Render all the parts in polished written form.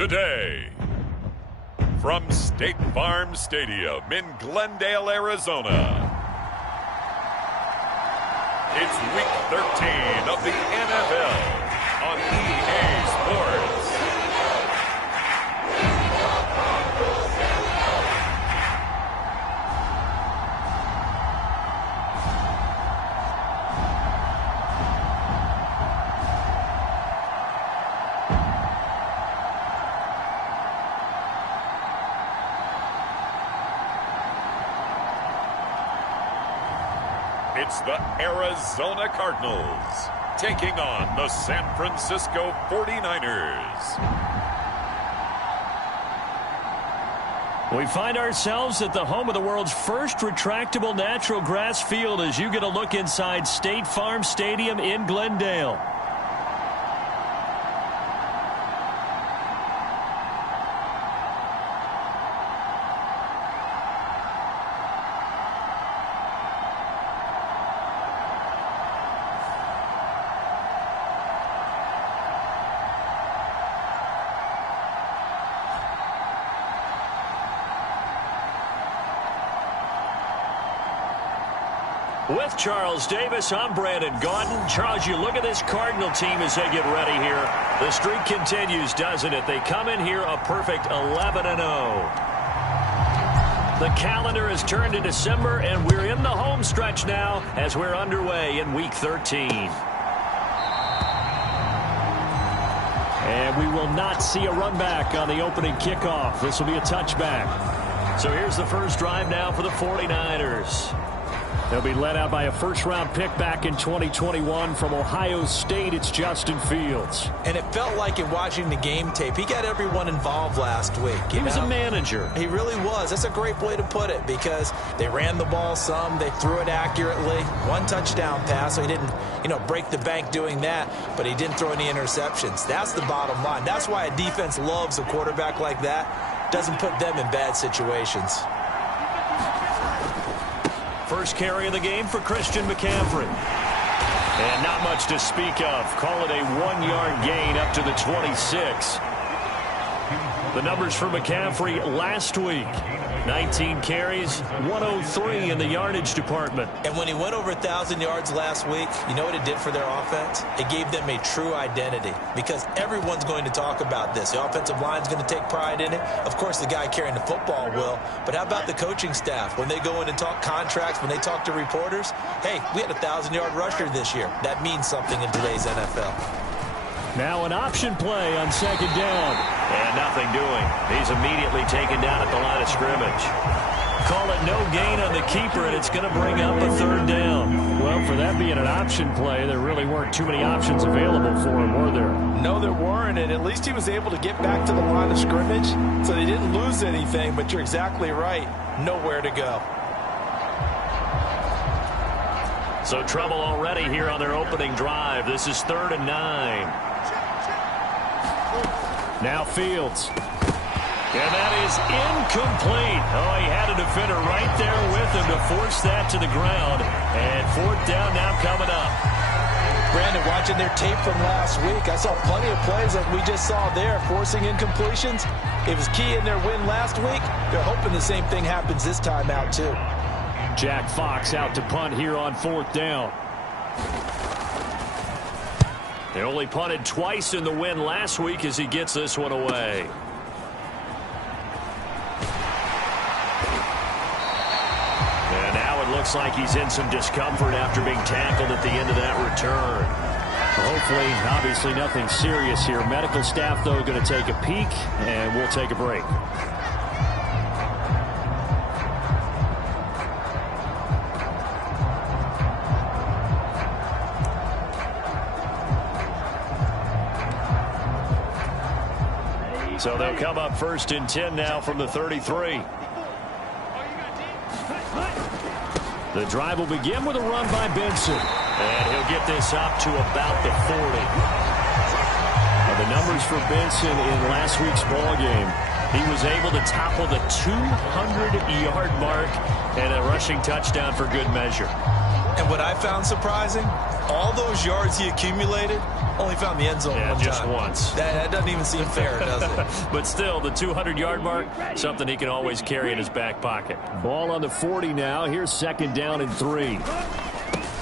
today. From State Farm Stadium in Glendale, Arizona, it's Week 13 of the NFL on EA Sports. It's the Arizona Cardinals taking on the San Francisco 49ers. We find ourselves at the home of the world's first retractable natural grass field as you get a look inside State Farm Stadium in Glendale. With Charles Davis, I'm Brandon Gaudin. Charles, you look at this Cardinal team as they get ready here. The streak continues, doesn't it? They come in here a perfect 11-0. The calendar has turned to December, and we're in the home stretch now as we're underway in Week 13. And we will not see a run back on the opening kickoff. This will be a touchback. So here's the first drive now for the 49ers. They'll be led out by a first-round pick back in 2021 from Ohio State. It's Justin Fields. And it felt like in watching the game tape, he got everyone involved last week. He was a manager. He really was. That's a great way to put it because they ran the ball some. They threw it accurately. One touchdown pass, so he didn't, break the bank doing that, but he didn't throw any interceptions. That's the bottom line. That's why a defense loves a quarterback like that. Doesn't put them in bad situations. First carry of the game for Christian McCaffrey. And not much to speak of. Call it a 1-yard gain up to the 26. The numbers for McCaffrey last week. 19 carries, 103 in the yardage department. And when he went over 1,000 yards last week, you know what it did for their offense? It gave them a true identity because everyone's going to talk about this. The offensive line's going to take pride in it. Of course, the guy carrying the football will. But how about the coaching staff? When they go in and talk contracts, when they talk to reporters, hey, we had a 1,000-yard rusher this year. That means something in today's NFL. Now an option play on second down. And nothing doing. He's immediately taken down at the line of scrimmage. Call it no gain on the keeper, and it's going to bring up a third down. Well, for that being an option play, there really weren't too many options available for him, were there? No, there weren't, and at least he was able to get back to the line of scrimmage, so they didn't lose anything, but you're exactly right. Nowhere to go. So trouble already here on their opening drive. This is 3rd and 9. Now Fields. And that is incomplete. Oh, he had a defender right there with him to force that to the ground. And 4th down now coming up. Brandon, watching their tape from last week, I saw plenty of plays like we just saw there, forcing incompletions. It was key in their win last week. They're hoping the same thing happens this time out, too. Jack Fox out to punt here on 4th down. They only punted twice in the win last week as he gets this one away. And now it looks like he's in some discomfort after being tackled at the end of that return. Hopefully, obviously nothing serious here. Medical staff, though, going to take a peek, and we'll take a break. So they'll come up 1st and 10 now from the 33. The drive will begin with a run by Benson. And he'll get this up to about the 40. The numbers for Benson in last week's ball game. He was able to topple the 200-yard mark and a rushing touchdown for good measure. And what I found surprising, all those yards he accumulated, only found the end zone one just time. once. That doesn't even seem fair, does it? But still, the 200-yard mark, something he can always carry in his back pocket. Ball on the 40 now. Here's 2nd down and 3.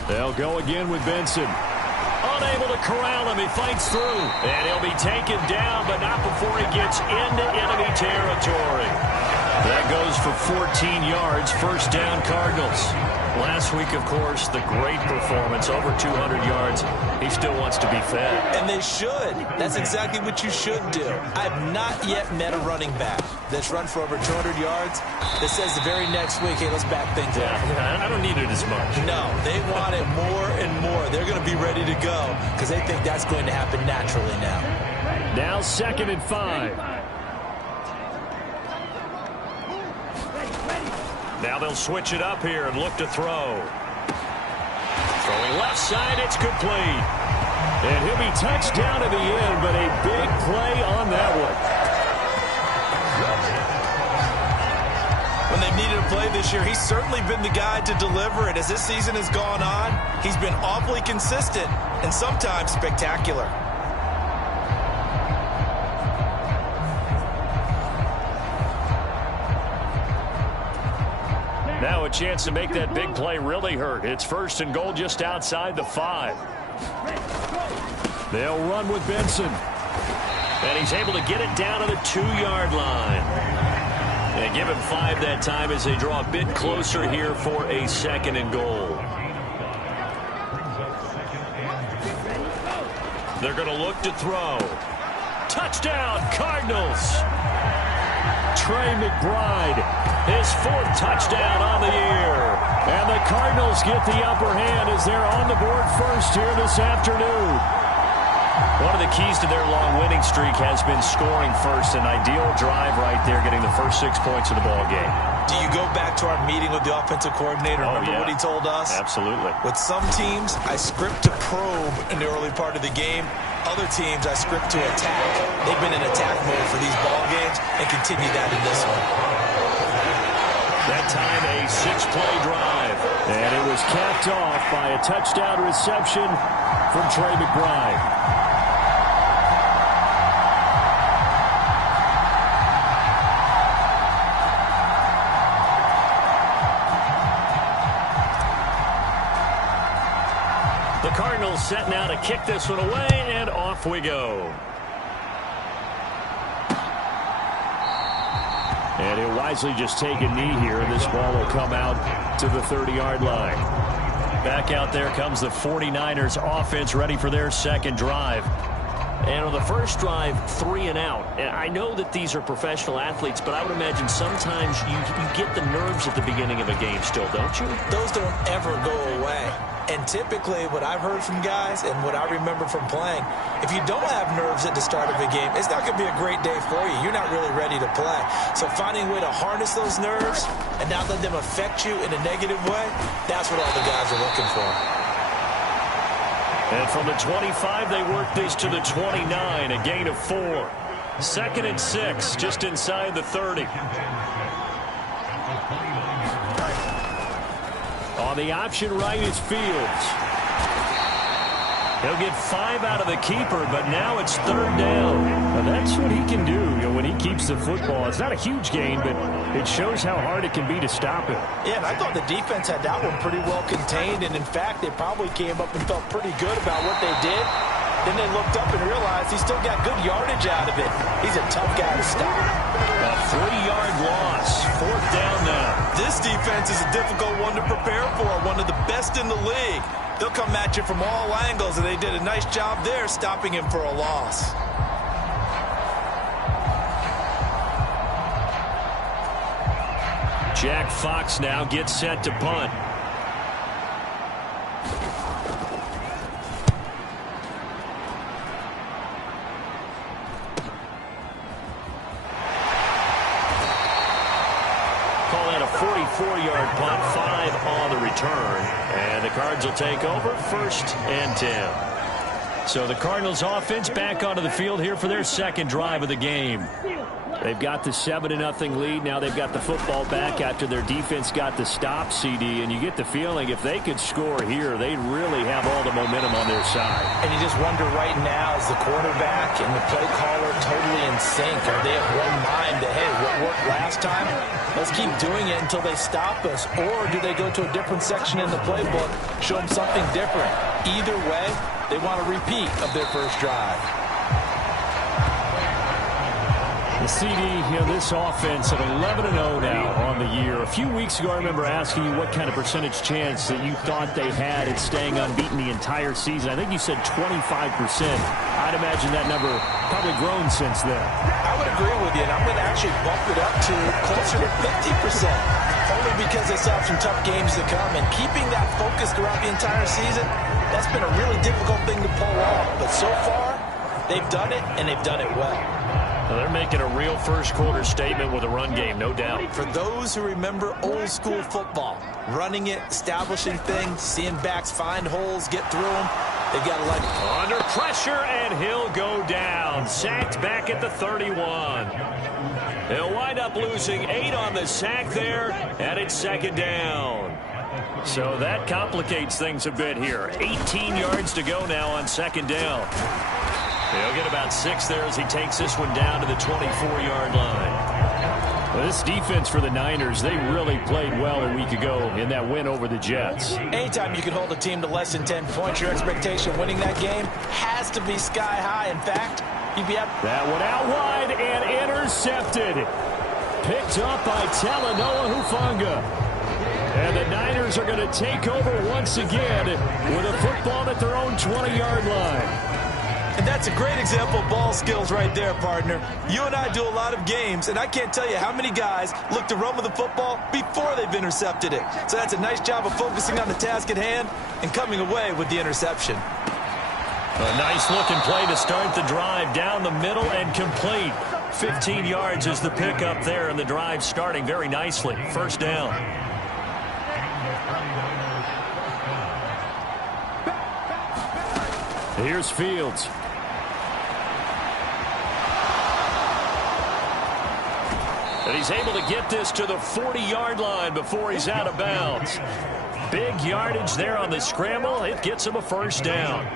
They'll go again with Benson. Unable to corral him. He fights through. And he'll be taken down, but not before he gets into enemy territory. That goes for 14 yards. 1st down, Cardinals. Last week, of course, the great performance, over 200 yards. He still wants to be fed. And they should. That's exactly what you should do. I've not yet met a running back that's run for over 200 yards that says the very next week, hey, let's back things up. Yeah, I don't need it as much. No, they want it more and more. They're going to be ready to go because they think that's going to happen naturally now. Now 2nd and 5. Now they'll switch it up here and look to throw. Throwing left side, it's complete. And he'll be touched down to the end, but a big play on that one. When they've needed a play this year, he's certainly been the guy to deliver it. As this season has gone on, he's been awfully consistent and sometimes spectacular. Now a chance to make that big play really hurt. It's 1st and goal just outside the 5. They'll run with Benson. And he's able to get it down to the 2-yard line. And give him 5 that time as they draw a bit closer here for a 2nd and goal. They're going to look to throw. Touchdown, Cardinals! Trey McBride, his 4th touchdown on the year. And the Cardinals get the upper hand as they're on the board first here this afternoon. One of the keys to their long winning streak has been scoring first. An ideal drive right there, getting the first 6 points of the ball game. Do you go back to our meeting with the offensive coordinator? Remember what he told us? Absolutely. With some teams, I script to probe in the early part of the game. Other teams, I script to attack. They've been in attack mode for these ball games and continue that in this one. That time, a 6-play drive. And it was capped off by a touchdown reception from Trey McBride. The Cardinals set now to kick this one away, and off we go. And he'll wisely just take a knee here, and this ball will come out to the 30-yard line. Back out there comes the 49ers offense, ready for their 2nd drive. And on the first drive, 3 and out. And I know that these are professional athletes, but I would imagine sometimes you get the nerves at the beginning of a game still, don't you? Those don't ever go away. And typically what I've heard from guys and what I remember from playing, if you don't have nerves at the start of a game, it's not going to be a great day for you. You're not really ready to play. So finding a way to harness those nerves and not let them affect you in a negative way, that's what all the guys are looking for. And from the 25, they work this to the 29, a gain of 4. 2nd and 6, just inside the 30. On the option right is Fields. He'll get 5 out of the keeper, but now it's 3rd down. Now that's what he can do, when he keeps the football. It's not a huge gain, but it shows how hard it can be to stop him. Yeah, and I thought the defense had that one pretty well contained, and in fact, they probably came up and felt pretty good about what they did. Then they looked up and realized he still got good yardage out of it. He's a tough guy to stop. A 3-yard loss. 4th down now. This defense is a difficult one to prepare for, one of the best in the league. They'll come at you from all angles, and they did a nice job there stopping him for a loss. Jack Fox now gets set to punt. Call that a 44-yard punt, 5 on the return. And the Cards will take over, 1st and 10. So the Cardinals offense back onto the field here for their second drive of the game. They've got the 7-0 lead. Now they've got the football back after their defense got the stop, CD. And you get the feeling if they could score here, they'd really have all the momentum on their side. And you just wonder right now, is the quarterback and the play caller totally in sync? Are they of one mind that, hey, what worked last time? Let's keep doing it until they stop us. Or do they go to a different section in the playbook, show them something different? Either way, they want a repeat of their first drive. The CD, this offense at 11-0 now on the year. A few weeks ago, I remember asking you what kind of percentage chance that you thought they had at staying unbeaten the entire season. I think you said 25%. I'd imagine that number probably grown since then. I would agree with you, and I'm going to actually bump it up to closer to 50%, only because they still have some tough games to come. And keeping that focus throughout the entire season, that's been a really difficult thing to pull off. But so far, they've done it, and they've done it well. Well, they're making a real first-quarter statement with a run game, no doubt. For those who remember old-school football, running it, establishing things, seeing backs find holes, get through them, they've got to like it. Under pressure, and he'll go down. Sacked back at the 31. They'll wind up losing 8 on the sack there, and it's second down. So that complicates things a bit here. 18 yards to go now on second down. He'll get about 6 there as he takes this one down to the 24-yard line. Well, this defense for the Niners, they really played well a week ago in that win over the Jets. Anytime you can hold a team to less than 10 points, your expectation of winning that game has to be sky high. In fact, you'd be up. That one out wide and intercepted. Picked up by Talanoa Hufanga. And the Niners are going to take over once again with a football at their own 20-yard line. And that's a great example of ball skills right there, partner. You and I do a lot of games, and I can't tell you how many guys look to run with the football before they've intercepted it. So that's a nice job of focusing on the task at hand and coming away with the interception. A nice-looking play to start the drive down the middle and complete. 15 yards is the pickup there, and the drive starting very nicely. First down. Here's Fields. And he's able to get this to the 40-yard line before he's out of bounds. Big yardage there on the scramble. It gets him a first down.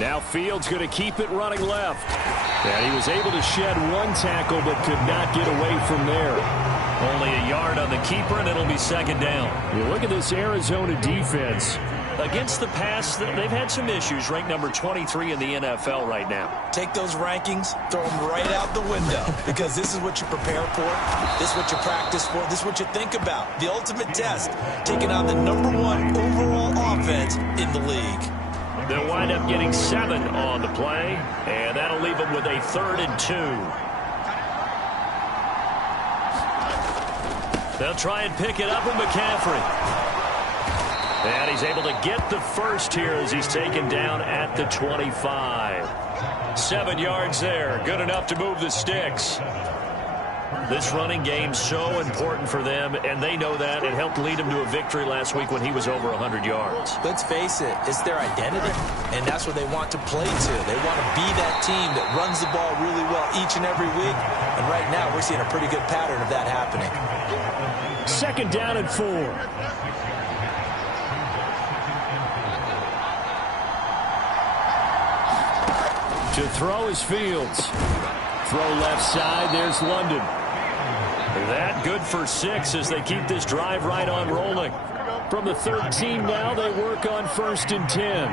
Now Fields going to keep it running left. And he was able to shed one tackle but could not get away from there. Only a yard on the keeper, and it'll be second down. You look at this Arizona defense. Against the pass, they've had some issues. Ranked number 23 in the NFL right now. Take those rankings, throw them right out the window, because this is what you prepare for. This is what you practice for. This is what you think about. The ultimate test, taking on the #1 overall offense in the league. They'll wind up getting 7 on the play, and that'll leave them with a 3rd and 2. They'll try and pick it up with McCaffrey. And he's able to get the first here as he's taken down at the 25. 7 yards there. Good enough to move the sticks. This running game's so important for them, and they know that. It helped lead them to a victory last week when he was over 100 yards. Let's face it, it's their identity, and that's what they want to play to. They want to be that team that runs the ball really well each and every week, and right now we're seeing a pretty good pattern of that happening. Second down and 4. To throw is Fields. Throw left side, there's London. That good for 6 as they keep this drive right on rolling. From the 13 now, they work on 1st and 10.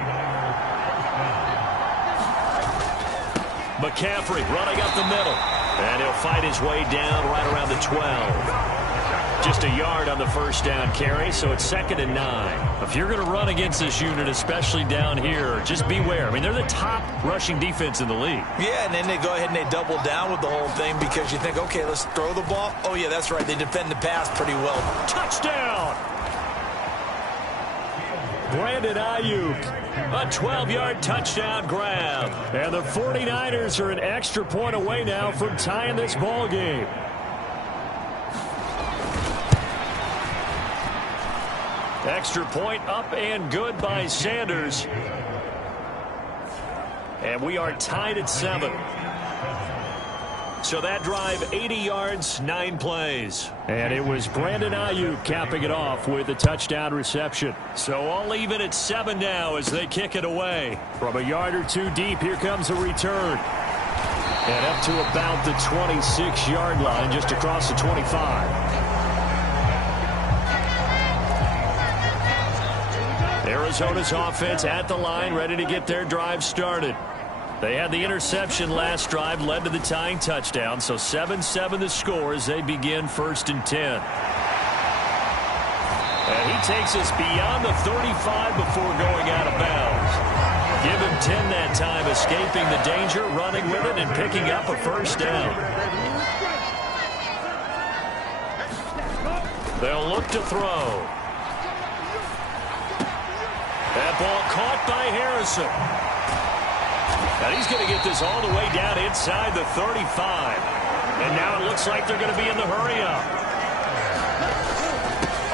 McCaffrey running up the middle. And he'll fight his way down right around the 12. Just a yard on the first down carry, so it's 2nd and 9. If you're going to run against this unit, especially down here, just beware. I mean, they're the top rushing defense in the league. Yeah, and then they go ahead and they double down with the whole thing because you think, okay, let's throw the ball. Oh, yeah, that's right. They defend the pass pretty well. Touchdown! Brandon Ayuk, a 12-yard touchdown grab. And the 49ers are an extra point away now from tying this ball game. Extra point up and good by Sanders. And we are tied at 7. So that drive, 80 yards, 9 plays. And it was Brandon Ayuk capping it off with a touchdown reception. So all even at 7 now as they kick it away. From a yard or two deep, here comes a return. And up to about the 26-yard line, just across the 25. Arizona's offense at the line, ready to get their drive started. They had the interception last drive, led to the tying touchdown, so 7-7 the score as they begin 1st and 10. And he takes us beyond the 35 before going out of bounds. Give him 10 that time, escaping the danger, running with it, and picking up a 1st down. They'll look to throw. That ball caught by Harrison. And he's going to get this all the way down inside the 35. And now it looks like they're going to be in the hurry-up.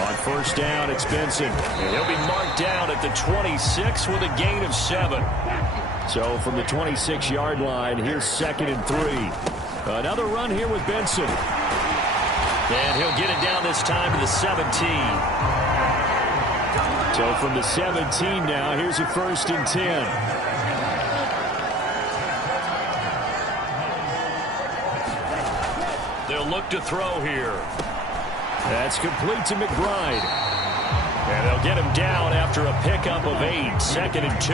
On 1st down, it's Benson. And he'll be marked down at the 26 with a gain of 7. So from the 26-yard line, here's 2nd and 3. Another run here with Benson. And he'll get it down this time to the 17. So from the 17 now, here's a 1st and 10. They'll look to throw here. That's complete to McBride. And they'll get him down after a pickup of 8. 2nd and 2.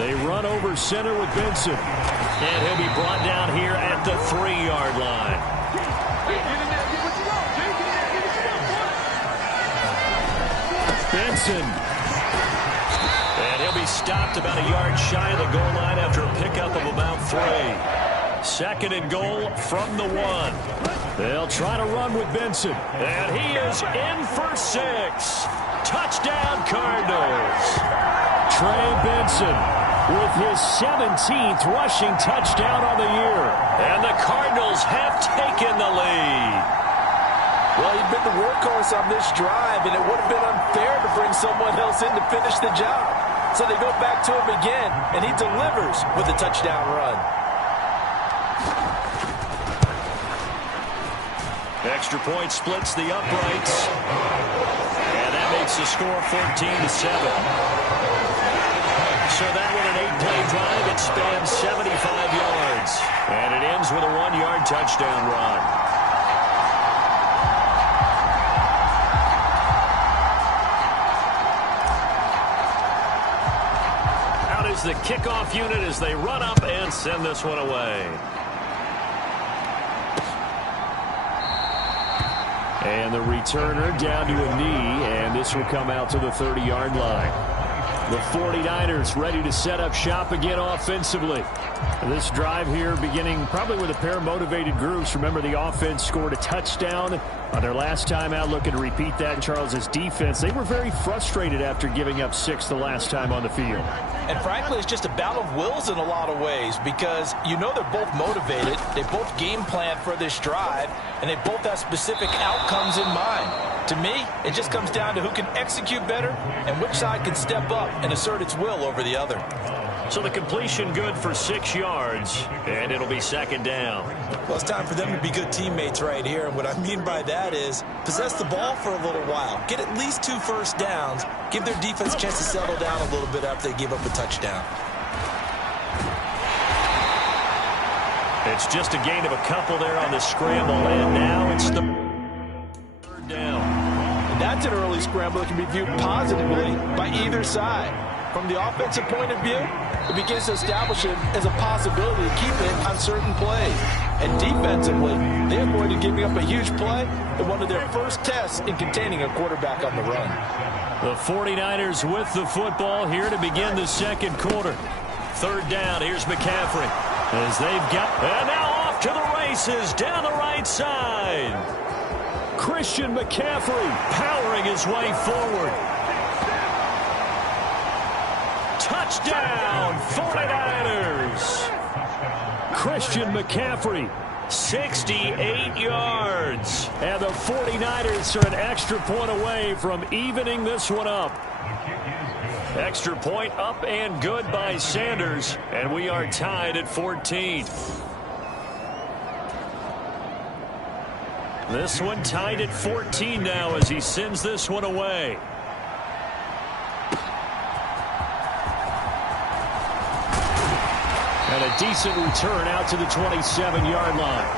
They run over center with Benson. And he'll be brought down here at the 3-yard line. Benson. And he'll be stopped about a yard shy of the goal line after a pickup of about 3. 2nd and goal from the 1. They'll try to run with Benson. And he is in for 6. Touchdown, Cardinals. Trey Benson with his 17th rushing touchdown on the year. And the Cardinals have taken the lead. Well, he'd been the workhorse on this drive, and it would have been unfair to bring someone else in to finish the job. So they go back to him again, and he delivers with a touchdown run. Extra point splits the uprights. And that makes the score 14-7. So that with an 8-play drive, it spans 75 yards. And it ends with a 1-yard touchdown run. Out is the kickoff unit as they run up and send this one away. And the returner down to a knee, and this will come out to the 30-yard line. The 49ers ready to set up shop again offensively. This drive here beginning probably with a pair of motivated groups. Remember, the offense scored a touchdown on their last time out. Looking to repeat that in Charles's defense. They were very frustrated after giving up 6 the last time on the field. And frankly, it's just a battle of wills in a lot of ways because you know they're both motivated. They both game plan for this drive, and they both have specific outcomes in mind. To me, it just comes down to who can execute better and which side can step up and assert its will over the other. So the completion good for 6 yards, and it'll be 2nd down. Well, it's time for them to be good teammates right here, and what I mean by that is possess the ball for a little while, get at least 2 first downs, give their defense a chance to settle down a little bit after they give up a touchdown. It's just a gain of a couple there on the scramble, and now it's the 3rd down. And that's an early scramble that can be viewed positively by either side. From the offensive point of view, it begins to establish it as a possibility to keep it on certain plays. And defensively, they avoided giving up a huge play in one of their first tests in containing a quarterback on the run. The 49ers with the football here to begin the 2nd quarter. 3rd down, here's McCaffrey. As they've got, and now off to the races down the right side. Christian McCaffrey powering his way forward. Touchdown, 49ers. Christian McCaffrey 68 yards. And the 49ers are an extra point away from evening this one up. Extra point up and good by Sanders. And we are tied at 14. This one tied at 14 now as he sends this one away. And a decent return out to the 27-yard line.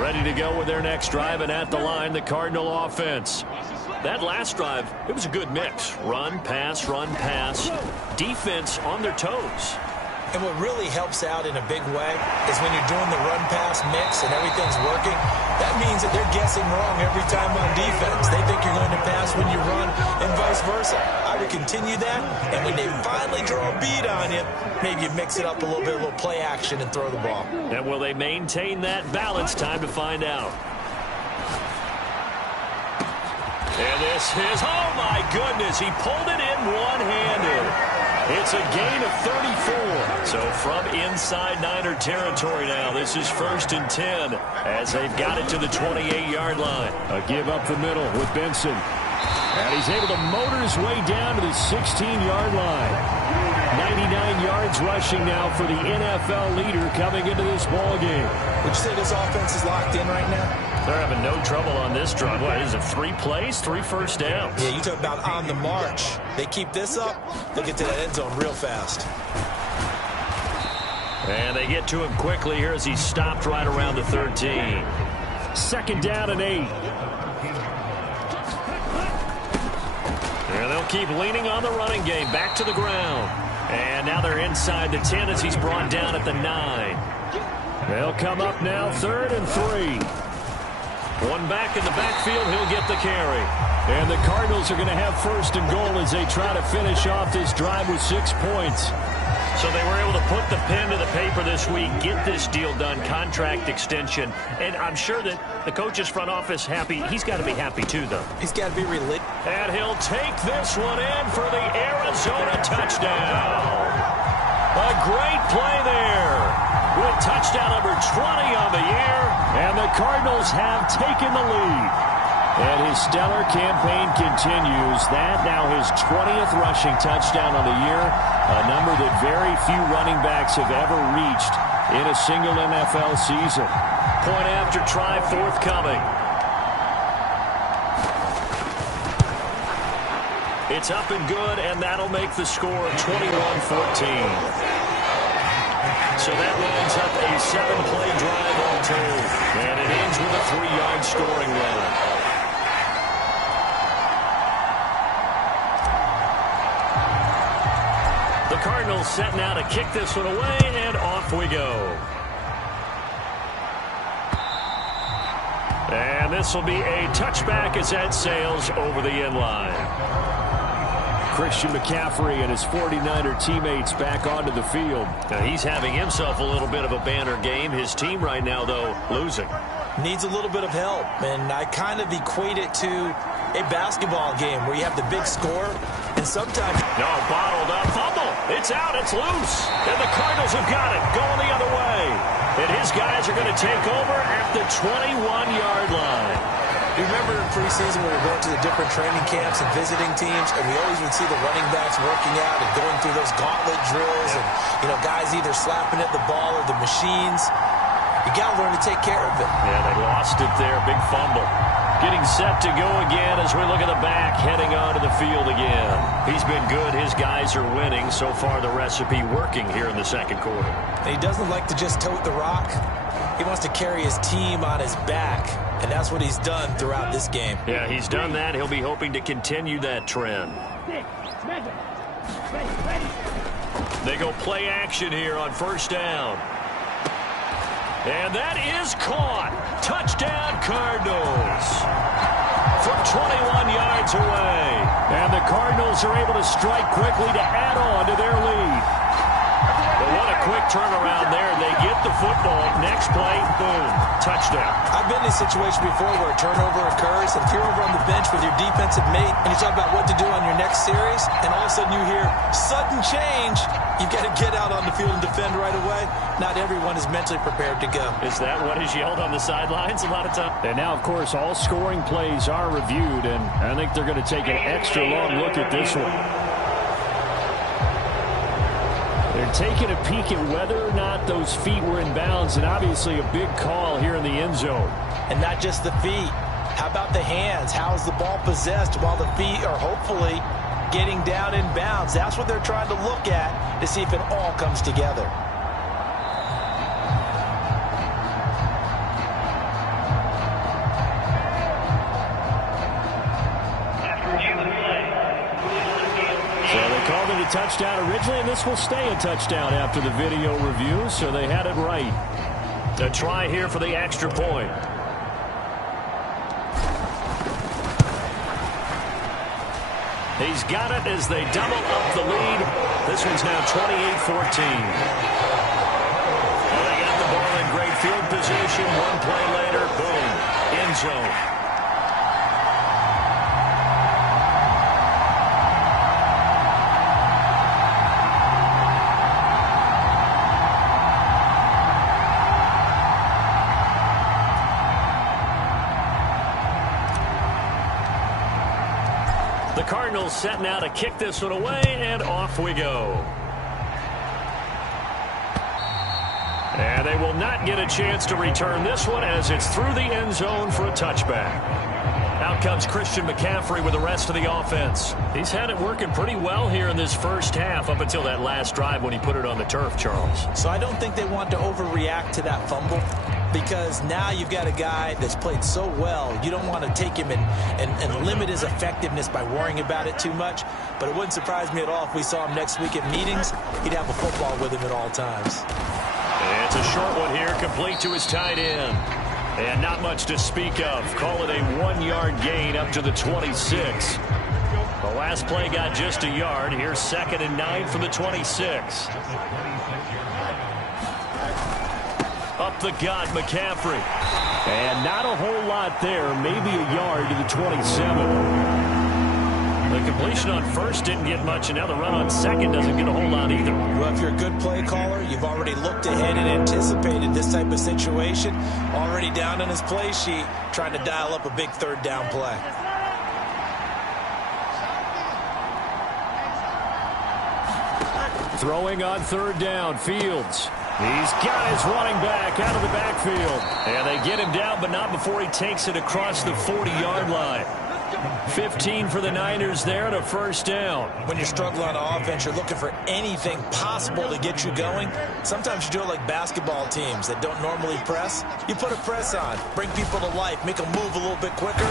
Ready to go with their next drive, and at the line, the Cardinal offense. That last drive, it was a good mix. Run, pass, defense on their toes. And what really helps out in a big way is when you're doing the run-pass mix and everything's working, that means that they're guessing wrong every time on defense. They think you're going to pass when you run and vice versa. I would continue that, and when they finally draw a beat on you, maybe you mix it up a little bit, a little play action, and throw the ball. And will they maintain that balance? Time to find out. And this is, oh my goodness, he pulled it in one-handed. It's a gain of 34. So from inside Niner territory now, this is 1st and 10 as they've got it to the 28-yard line. A give up the middle with Benson. And he's able to motor his way down to the 16-yard line. 99 yards rushing now for the NFL leader coming into this ball game. Would you say this offense is locked in right now? They're having no trouble on this drive. What is it, 3 plays, 3 first downs? Yeah, you talk about on the march. They keep this up, they'll get to that end zone real fast. And they get to him quickly here as he's stopped right around the 13. 2nd down and 8. And they'll keep leaning on the running game. Back to the ground. And now they're inside the 10 as he's brought down at the 9. They'll come up now 3rd and 3. One back in the backfield, he'll get the carry. And the Cardinals are going to have 1st and goal as they try to finish off this drive with 6 points. So they were able to put the pen to the paper this week, get this deal done, contract extension. And I'm sure that the coach's front office happy. He's got to be happy too, though. He's got to be relieved. And he'll take this one in for the Arizona touchdown. A great play there with touchdown number 20 on the year. And the Cardinals have taken the lead. And his stellar campaign continues. That now his 20th rushing touchdown on the year, a number that very few running backs have ever reached in a single NFL season. Point after try forthcoming. It's up and good, and that'll make the score 21-14. So that lines up a 7-play drive all told. And it ends with a 3-yard scoring run. The Cardinals set now to kick this one away, and off we go. And this will be a touchback as that sails over the end line. Christian McCaffrey and his 49er teammates back onto the field. Now he's having himself a little bit of a banner game. His team right now, though, losing. Needs a little bit of help, and I kind of equate it to a basketball game where you have the big score, and sometimes... No, bottled up, fumble. It's out, it's loose. And the Cardinals have got it, going the other way. And his guys are going to take over at the 21-yard line. You remember in preseason when we were going to the different training camps and visiting teams, and we always would see the running backs working out and going through those gauntlet drills, and, you know, guys either slapping at the ball or the machines. You got to learn to take care of it. Yeah, they lost it there. Big fumble. Getting set to go again as we look at the back, heading onto the field again. He's been good. His guys are winning. So far, the recipe working here in the second quarter. And he doesn't like to just tote the rock. He wants to carry his team on his back, and that's what he's done throughout this game. Yeah, he's done that. He'll be hoping to continue that trend. They go play action here on 1st down. And that is caught. Touchdown, Cardinals. From 21 yards away. And the Cardinals are able to strike quickly to add on to their lead. Well, what a quick turnaround there. They get the football. Next play, boom, touchdown. I've been in a situation before where a turnover occurs, and if you're over on the bench with your defensive mate and you talk about what to do on your next series, and all of a sudden you hear sudden change, you've got to get out on the field and defend right away. Not everyone is mentally prepared to go. Is that what is yelled on the sidelines a lot of times? And now, of course, all scoring plays are reviewed, and I think they're going to take an extra long look at this one. They're taking a peek at whether or not those feet were in bounds, and obviously a big call here in the end zone. And not just the feet. How about the hands? How is the ball possessed while the feet are hopefully getting down in bounds? That's what they're trying to look at to see if it all comes together. Touchdown originally, and this will stay a touchdown after the video review, so they had it right. A try here for the extra point. He's got it as they double up the lead. This one's now 28-14. Well, they got the ball in great field position. One play later, boom, end zone. The Cardinals set now to kick this one away, and off we go. And they will not get a chance to return this one as it's through the end zone for a touchback. Out comes Christian McCaffrey with the rest of the offense. He's had it working pretty well here in this first half up until that last drive when he put it on the turf, Charles. So I don't think they want to overreact to that fumble, because now you've got a guy that's played so well. You don't want to take him and limit his effectiveness by worrying about it too much. But it wouldn't surprise me at all if we saw him next week at meetings. He'd have a football with him at all times. And it's a short one here, complete to his tight end. And not much to speak of. Call it a 1-yard gain up to the 26. The last play got just a yard. Here's 2nd and 9 from the 26. Up the gut, McCaffrey. And not a whole lot there. Maybe a yard to the 27. The completion on first didn't get much, and now the run on second doesn't get a whole lot either. Well, if you're a good play caller, you've already looked ahead and anticipated this type of situation. Already down on his play sheet, trying to dial up a big third down play. Throwing on third down, Fields. He's got his running back out of the backfield. And they get him down, but not before he takes it across the 40-yard line. 15 for the Niners there to first down. When you're struggling on offense, you're looking for anything possible to get you going. Sometimes you do it like basketball teams that don't normally press. You put a press on, bring people to life, make them move a little bit quicker.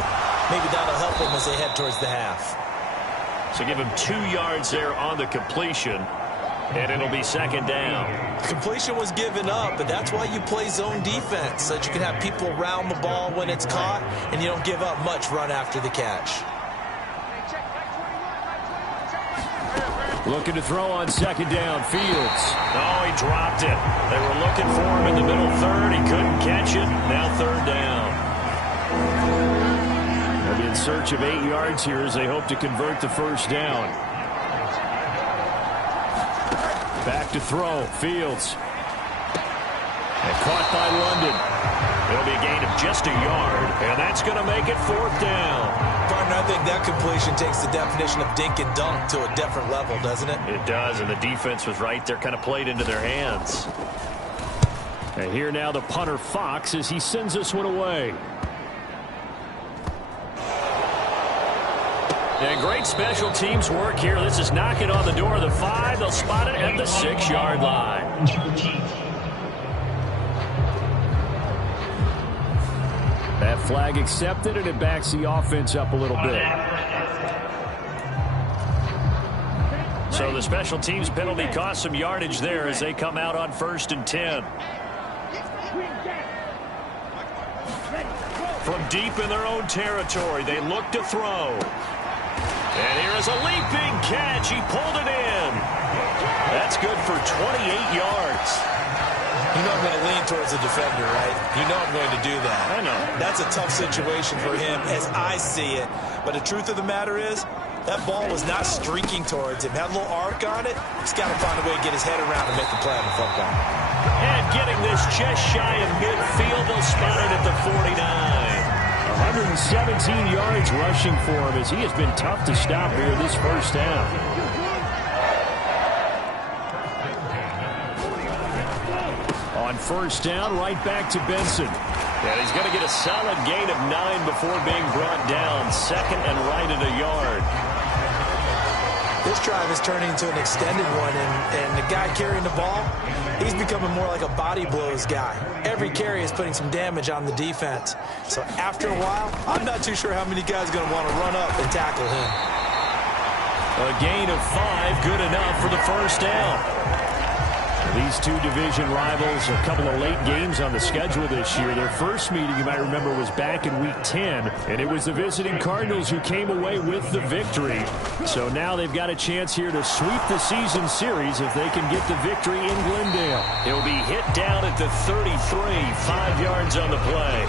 Maybe that'll help them as they head towards the half. So give him 2 yards there on the completion. And it'll be 2nd down. Completion was given up, but that's why you play zone defense, so that you can have people round the ball when it's caught, and you don't give up much run after the catch. Looking to throw on 2nd down, Fields. Oh, he dropped it. They were looking for him in the middle third. He couldn't catch it. Now 3rd down. They'll be in search of 8 yards here as they hope to convert the first down. Back to throw, Fields. And caught by London. It'll be a gain of just a yard, and that's going to make it 4th down. Partner, I think that completion takes the definition of dink and dunk to a different level, doesn't it? It does, and the defense was right there, kind of played into their hands. And here now the punter, Fox, as he sends this one away. And great special teams work here. This is knocking on the door of the 5. They'll spot it at the 6-yard line. That flag accepted, and it backs the offense up a little bit. So the special teams penalty cost some yardage there as they come out on 1st and 10. From deep in their own territory, they look to throw. And here is a leaping catch. He pulled it in. That's good for 28 yards. You know I'm going to lean towards the defender, right? You know I'm going to do that. I know. That's a tough situation for him as I see it. But the truth of the matter is, that ball was not streaking towards him. Had a little arc on it. He's got to find a way to get his head around and make the play on the football. And getting this just shy of midfield, they'll spot it at the 49. 117 yards rushing for him as he has been tough to stop here this first down. On first down, right back to Benson. And he's going to get a solid gain of 9 before being brought down. Second and right at a yard. This drive is turning into an extended one, and the guy carrying the ball, he's becoming more like a body blows guy. Every carry is putting some damage on the defense. So after a while, I'm not too sure how many guys are going to want to run up and tackle him. A gain of 5, good enough for the first down. These two division rivals, a couple of late games on the schedule this year. Their first meeting, you might remember, was back in Week 10, and it was the visiting Cardinals who came away with the victory. So now they've got a chance here to sweep the season series if they can get the victory in Glendale. He'll be hit down at the 33, 5 yards on the play.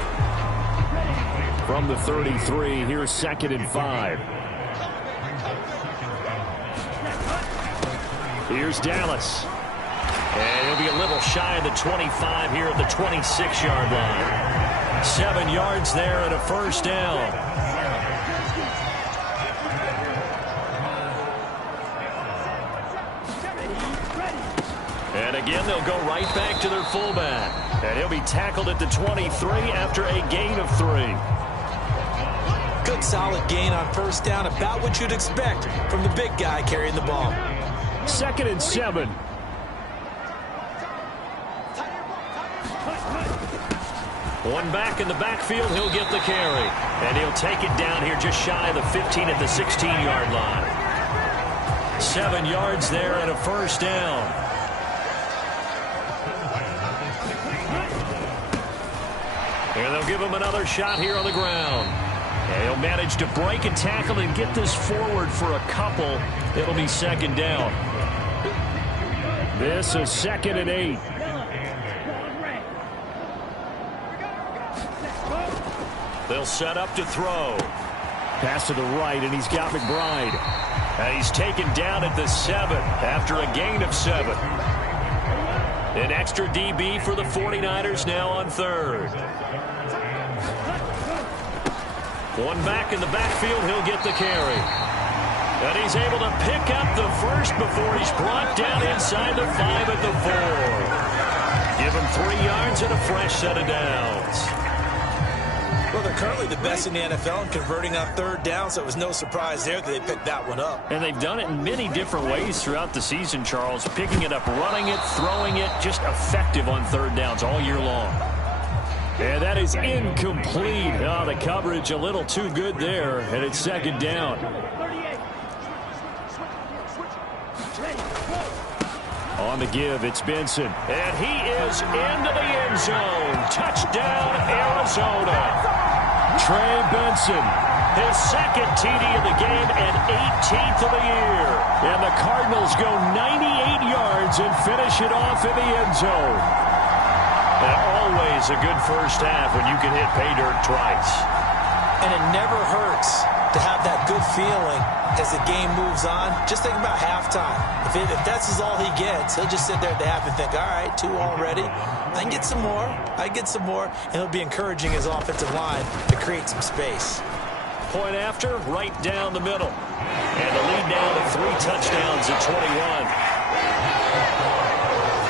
From the 33, here's 2nd and 5. Here's Dallas. And he'll be a little shy of the 25 here at the 26-yard line. 7 yards there and a first down. And again, they'll go right back to their fullback. And he'll be tackled at the 23 after a gain of 3. Good solid gain on first down, about what you'd expect from the big guy carrying the ball. 2nd and 7. One back in the backfield, he'll get the carry. And he'll take it down here just shy of the 15 at the 16-yard line. 7 yards there and a first down. And they'll give him another shot here on the ground. And he'll manage to break a tackle and get this forward for a couple. It'll be 2nd down. This is 2nd and 8. They'll set up to throw. Pass to the right, and he's got McBride. And he's taken down at the 7 after a gain of 7. An extra DB for the 49ers now on 3rd. One back in the backfield, he'll get the carry. And he's able to pick up the first before he's brought down inside the 5 at the 4. Give him 3 yards and a fresh set of downs. Well, they're currently the best in the NFL in converting on 3rd down, so it was no surprise there that they picked that one up. And they've done it in many different ways throughout the season, Charles. Picking it up, running it, throwing it, just effective on 3rd downs all year long. And that is incomplete. Oh, the coverage a little too good there, and it's 2nd down. On the give, it's Benson. And he is into the end zone. Touchdown, Arizona. Trey Benson, his 2nd TD of the game and 18th of the year. And the Cardinals go 98 yards and finish it off in the end zone. And always a good first half when you can hit pay dirt twice. And it never hurts to have that good feeling as the game moves on. Just think about halftime. If that's all he gets, he'll just sit there at the half and think, all right, 2 already. I can get some more. I get some more. And he'll be encouraging his offensive line to create some space. Point after, right down the middle. And the lead now to 3 touchdowns at 21.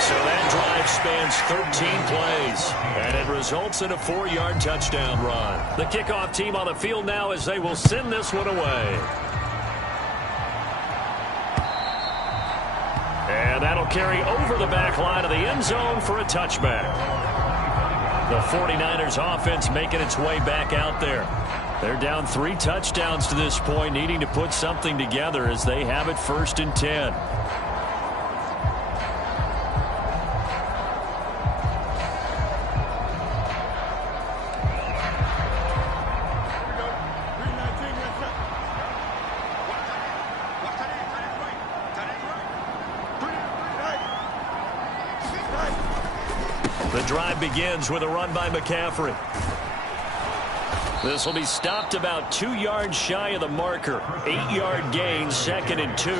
So that drive spans 13 plays, and it results in a 4-yard touchdown run. The kickoff team on the field now as they will send this one away. And that'll carry over the back line of the end zone for a touchback. The 49ers offense making its way back out there. They're down 3 touchdowns to this point, needing to put something together as they have it 1st and 10. The drive begins with a run by McCaffrey. This will be stopped about 2 yards shy of the marker. 8-yard gain, 2nd and 2.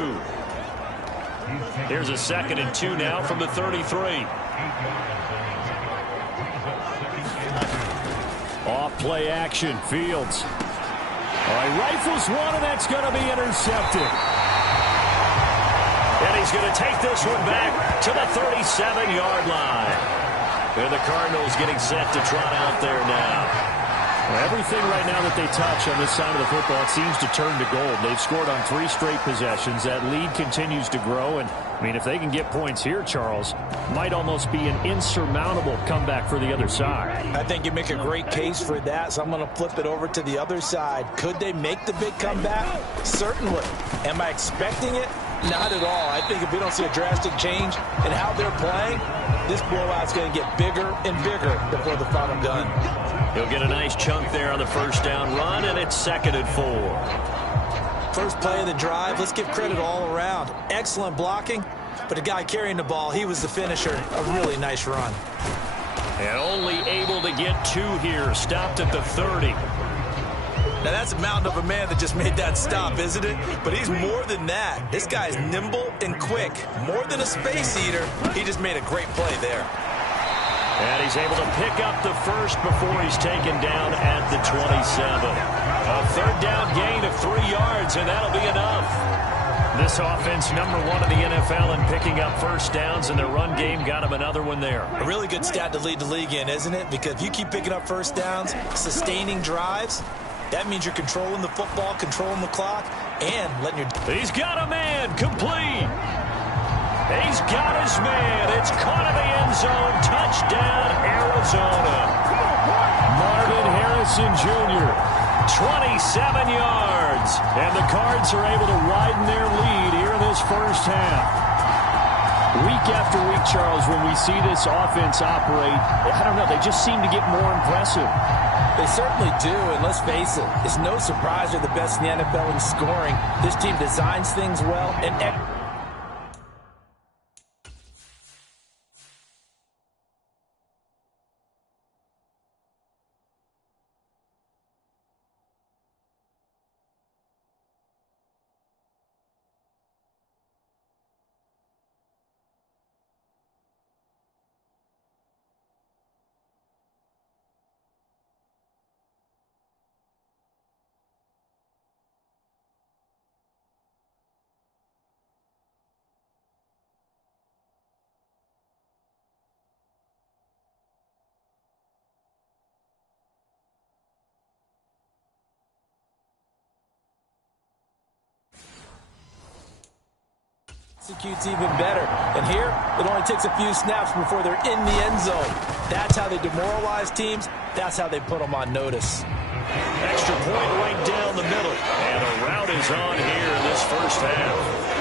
Here's a 2nd and 2 now from the 33. Off play action, Fields. All right, rifles one, and that's going to be intercepted. And he's going to take this one back to the 37-yard line. And the Cardinals getting set to trot out there now. Well, everything right now that they touch on this side of the football, it seems to turn to gold. They've scored on 3 straight possessions. That lead continues to grow. And, I mean, if they can get points here, Charles, might almost be an insurmountable comeback for the other side. I think you make a great case for that, so I'm going to flip it over to the other side. Could they make the big comeback? Certainly. Am I expecting it? Not at all. I think if we don't see a drastic change in how they're playing, this blowout's going to get bigger and bigger before the final gun. He'll get a nice chunk there on the first down run, and it's 2nd and 4. First play of the drive, let's give credit all around. Excellent blocking, but the guy carrying the ball, he was the finisher. A really nice run. And only able to get 2 here, stopped at the 30. Now, that's a mountain of a man that just made that stop, isn't it? But he's more than that. This guy's nimble and quick. More than a space eater, he just made a great play there. And he's able to pick up the first before he's taken down at the 27. A 3rd down gain of 3 yards, and that'll be enough. This offense, number 1 in the NFL in picking up first downs, and their run game got him another one there. A really good stat to lead the league in, isn't it? Because if you keep picking up first downs, sustaining drives, that means you're controlling the football, controlling the clock, and letting your... He's got a man, complete. He's got his man. It's caught in the end zone. Touchdown, Arizona. Marvin Harrison Jr. 27 yards. And the Cards are able to widen their lead here in this first half. Week after week, Charles, when we see this offense operate, I don't know, they just seem to get more impressive. They certainly do, and let's face it, it's no surprise they're the best in the NFL in scoring. This team designs things well, and executes even better. And here, it only takes a few snaps before they're in the end zone. That's how they demoralize teams. That's how they put them on notice. Extra point right down the middle. And a route is on here in this first half.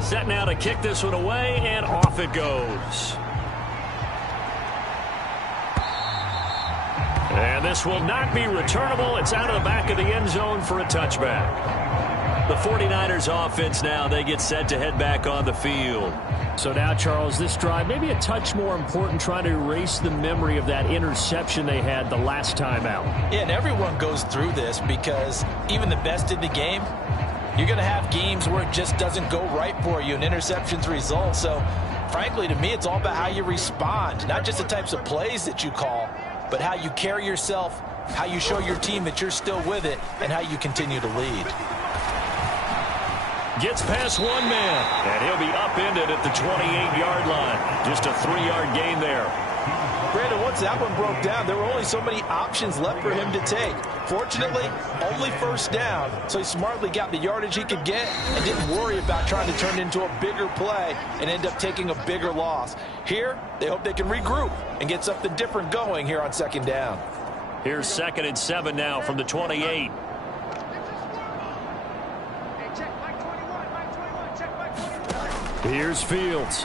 Set now to kick this one away, and off it goes. And this will not be returnable. It's out of the back of the end zone for a touchback. The 49ers offense now, they get set to head back on the field. So now, Charles, this drive maybe a touch more important, trying to erase the memory of that interception they had the last time out. Yeah, and everyone goes through this because even the best in the game, you're going to have games where it just doesn't go right for you and interceptions result. So, frankly, to me, it's all about how you respond, not just the types of plays that you call, but how you carry yourself, how you show your team that you're still with it, and how you continue to lead. Gets past one man, and he'll be upended at the 28-yard line. Just a 3-yard gain there. Brandon, once that one broke down, there were only so many options left for him to take. Fortunately, only first down, so he smartly got the yardage he could get and didn't worry about trying to turn it into a bigger play and end up taking a bigger loss. Here, they hope they can regroup and get something different going here on second down. Here's 2nd and 7 now from the 28. Here's Fields.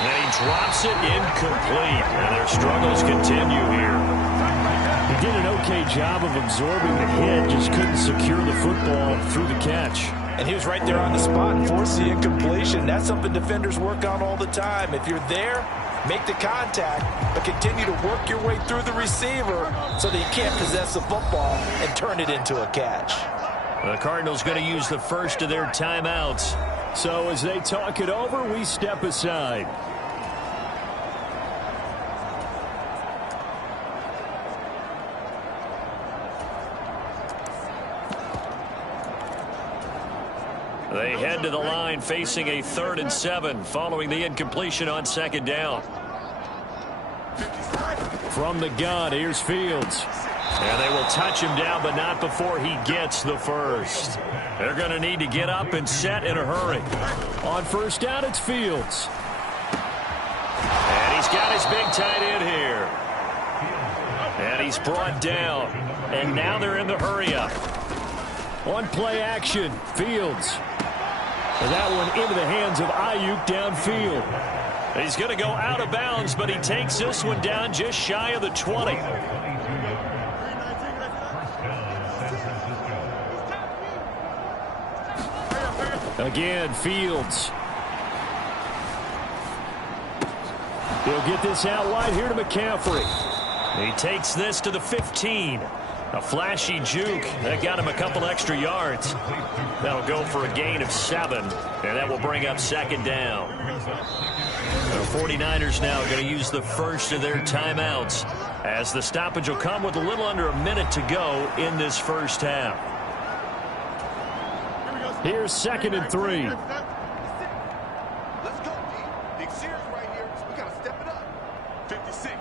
And he drops it incomplete. And their struggles continue here. He did an okay job of absorbing the hit, just couldn't secure the football through the catch. And he was right there on the spot and forced the incompletion. That's something defenders work on all the time. If you're there, make the contact, but continue to work your way through the receiver so that you can't possess the football and turn it into a catch. The Cardinals going to use the first of their timeouts. So as they talk it over, we step aside. They head to the line facing a 3rd and 7 following the incompletion on 2nd down. From the gun, here's Fields. And they will touch him down, but not before he gets the first. They're going to need to get up and set in a hurry. On first down, it's Fields. And he's got his big tight end here. And he's brought down. And now they're in the hurry up. On play action, Fields. And that one into the hands of Ayuk downfield. He's going to go out of bounds, but he takes this one down just shy of the 20. Again, Fields. He'll get this out wide here to McCaffrey. He takes this to the 15. A flashy juke. That got him a couple extra yards. That'll go for a gain of 7, and that will bring up 2nd down. The 49ers now going to use the first of their timeouts, as the stoppage will come with a little under a minute to go in this first half. Here's 2nd and 3. Let's go, Big series right here. We got to step it up. 56.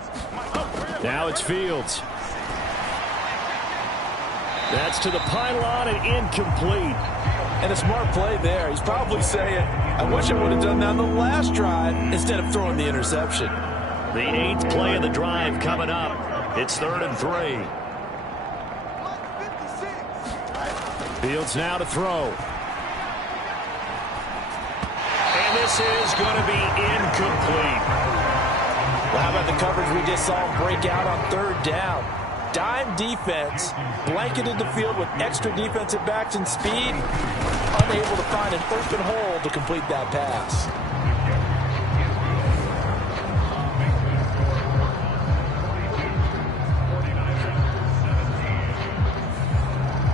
Now it's Fields. That's to the pylon and incomplete. And a smart play there. He's probably saying, I wish I would have done that on the last drive instead of throwing the interception. The 8th play of the drive coming up. It's 3rd and 3. Fields now to throw. And this is going to be incomplete. Well, how about the coverage we just saw him break out on 3rd down? Dime defense, blanketed the field with extra defensive backs and speed, unable to find an open hole to complete that pass.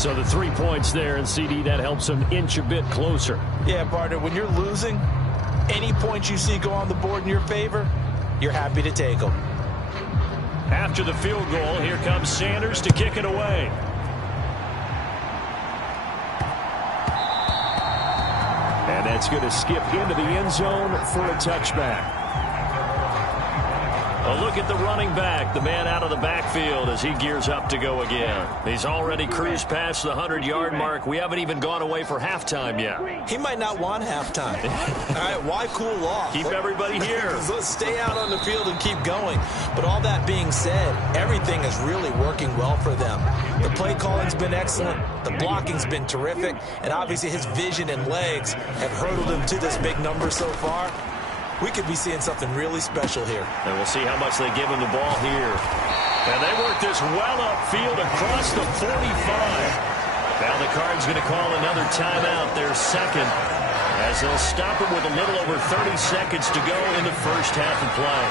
So the 3 points there, and CD, that helps them inch a bit closer. Yeah, partner, when you're losing, any points you see go on the board in your favor, you're happy to take them. After the field goal, here comes Sanders to kick it away. And that's going to skip into the end zone for a touchback. A look at the running back, the man out of the backfield as he gears up to go again. He's already cruised past the 100-yard mark. We haven't even gone away for halftime yet. He might not want halftime. All right, why cool off? Keep everybody here. Let's stay out on the field and keep going. But all that being said, everything is really working well for them. The play calling's been excellent. The blocking's been terrific. And obviously his vision and legs have hurdled him to this big number so far. We could be seeing something really special here. And we'll see how much they give him the ball here. And they work this well upfield across the 45. Now the Cards going to call another timeout, their second, as they'll stop it with a little over 30 seconds to go in the first half of play.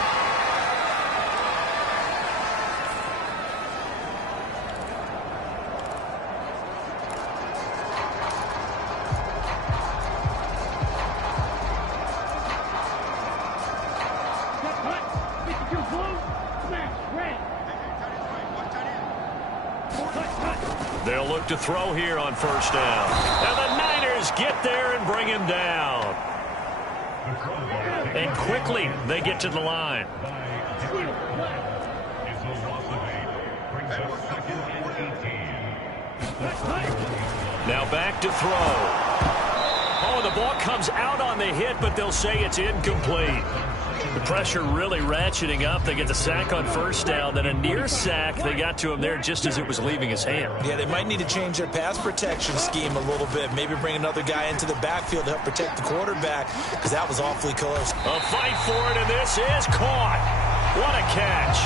They'll look to throw here on first down. And the Niners get there and bring him down. And quickly they get to the line. Now back to throw. Oh, the ball comes out on the hit, but they'll say it's incomplete. The pressure really ratcheting up. They get the sack on first down, then a near sack. They got to him there just as it was leaving his hand. Yeah, they might need to change their pass protection scheme a little bit. Maybe bring another guy into the backfield to help protect the quarterback, because that was awfully close. A fight for it, and this is caught. What a catch.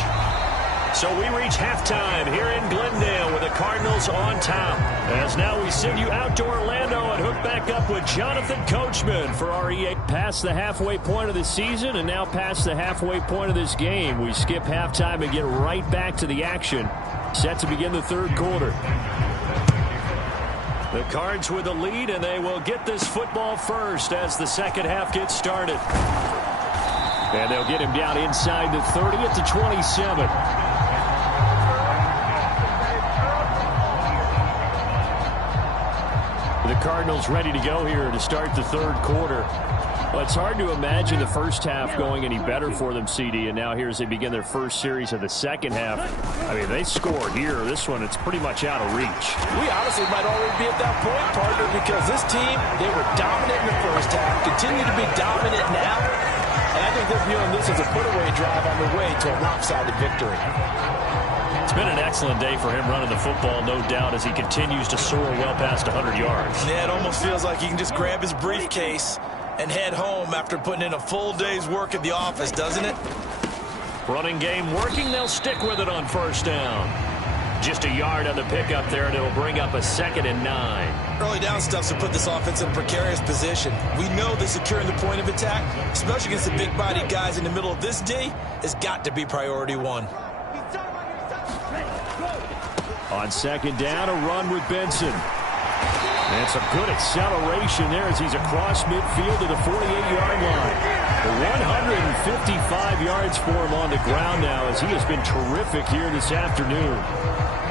So we reach halftime here in Glendale with the Cardinals on top. As now we send you out to Orlando and hook back up with Jonathan Coachman for our EA. Past the halfway point of the season and now past the halfway point of this game. We skip halftime and get right back to the action. Set to begin the third quarter. The Cards with the lead, and they will get this football first as the second half gets started. And they'll get him down inside the 30 at the 27. The Cardinals ready to go here to start the third quarter. Well, it's hard to imagine the first half going any better for them, CD, and now here as they begin their first series of the second half. I mean, they scored here. This one, it's pretty much out of reach. We honestly might already be at that point, partner, because this team, they were dominant in the first half, continue to be dominant now, and I think they're viewing this as a put-away drive on the way to a lopsided victory. It's been an excellent day for him running the football, no doubt, as he continues to soar well past 100 yards. Yeah, it almost feels like he can just grab his briefcase and head home after putting in a full day's work at the office, doesn't it? Running game working. They'll stick with it on first down. Just a yard on the pickup there, and it'll bring up a 2nd and 9. Early down stuffs to put this offense in a precarious position. We know that securing the point of attack, especially against the big-bodied guys in the middle of this D, has got to be priority one. On second down, a run with Benson. And some good acceleration there as he's across midfield to the 48-yard line. 155 yards for him on the ground now as he has been terrific here this afternoon.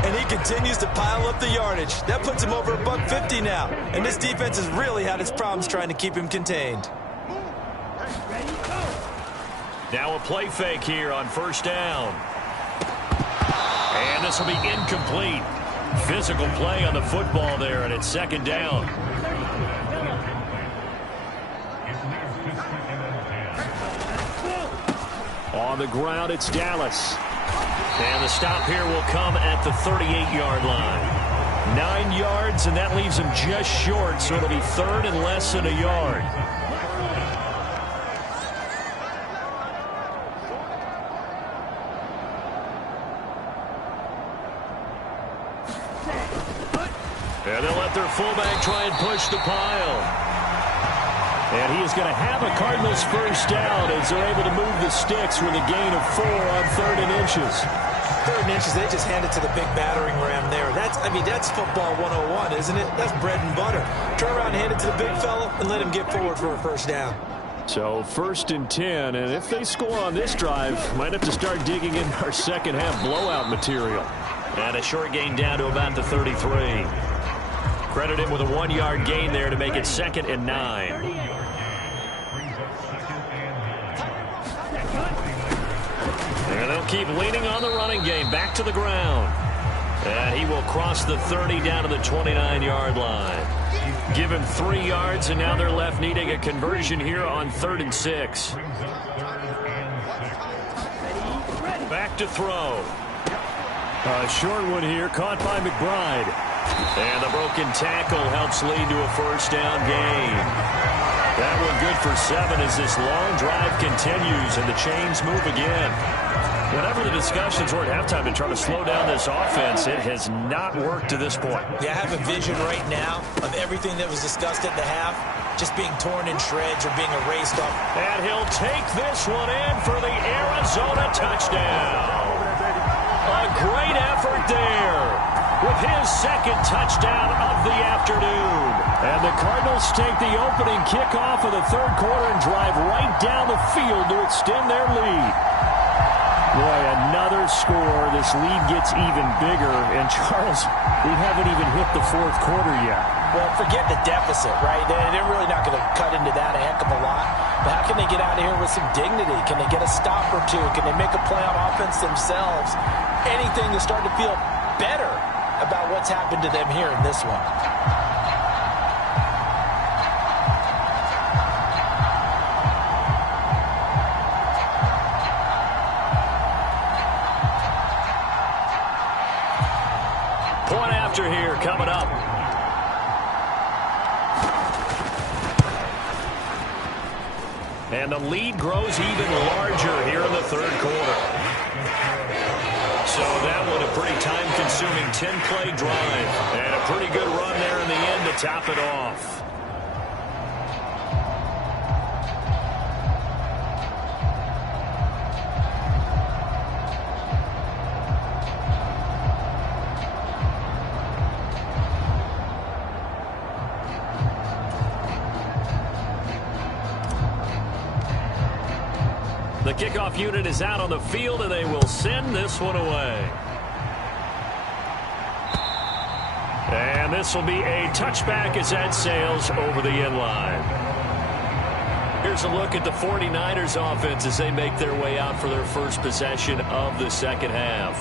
And he continues to pile up the yardage. That puts him over $150 now. And this defense has really had its problems trying to keep him contained. Now a play fake here on first down. And this will be incomplete. Physical play on the football there, and it's 2nd down. On the ground, it's Dallas. And the stop here will come at the 38-yard line. 9 yards, and that leaves him just short, so it'll be 3rd and less than a yard. And they'll let their fullback try and push the pile. And he is going to have a Cardinals first down as they're able to move the sticks with a gain of 4 on 3rd and inches. 3rd and inches, they just hand it to the big battering ram there. That's football 101, isn't it? That's bread and butter. Turn around and hand it to the big fella and let him get forward for a first down. So 1st and 10, and if they score on this drive, might have to start digging in our second half blowout material. And a short gain down to about the 33. Credit him with a 1-yard gain there to make it 2nd and 9. And they'll keep leaning on the running game. Back to the ground. And he will cross the 30 down to the 29-yard line. Give him 3 yards, and now they're left needing a conversion here on 3rd and 6. Back to throw. A short one here, caught by McBride. And the broken tackle helps lead to a first down gain. That one good for 7 as this long drive continues and the chains move again. Whatever the discussions were at halftime to try to slow down this offense, it has not worked to this point. Yeah, I have a vision right now of everything that was discussed at the half just being torn in shreds or being erased off. And he'll take this one in for the Arizona touchdown. A great effort there with his 2nd touchdown of the afternoon. And the Cardinals take the opening kickoff of the third quarter and drive right down the field to extend their lead. Boy, another score. This lead gets even bigger. And, Charles, we haven't even hit the fourth quarter yet. Well, forget the deficit, right? They're really not going to cut into that a heck of a lot. But how can they get out of here with some dignity? Can they get a stop or two? Can they make a play on offense themselves? Anything to start to feel better about what's happened to them here in this one. Point after here coming up. And the lead grows even larger here in the third quarter. So that one a pretty time-consuming 10-play drive. And a pretty good run there in the end to top it off. The kickoff unit is out on the field, and they will send this one away. And this will be a touchback as that sails over the end line. Here's a look at the 49ers offense as they make their way out for their first possession of the second half.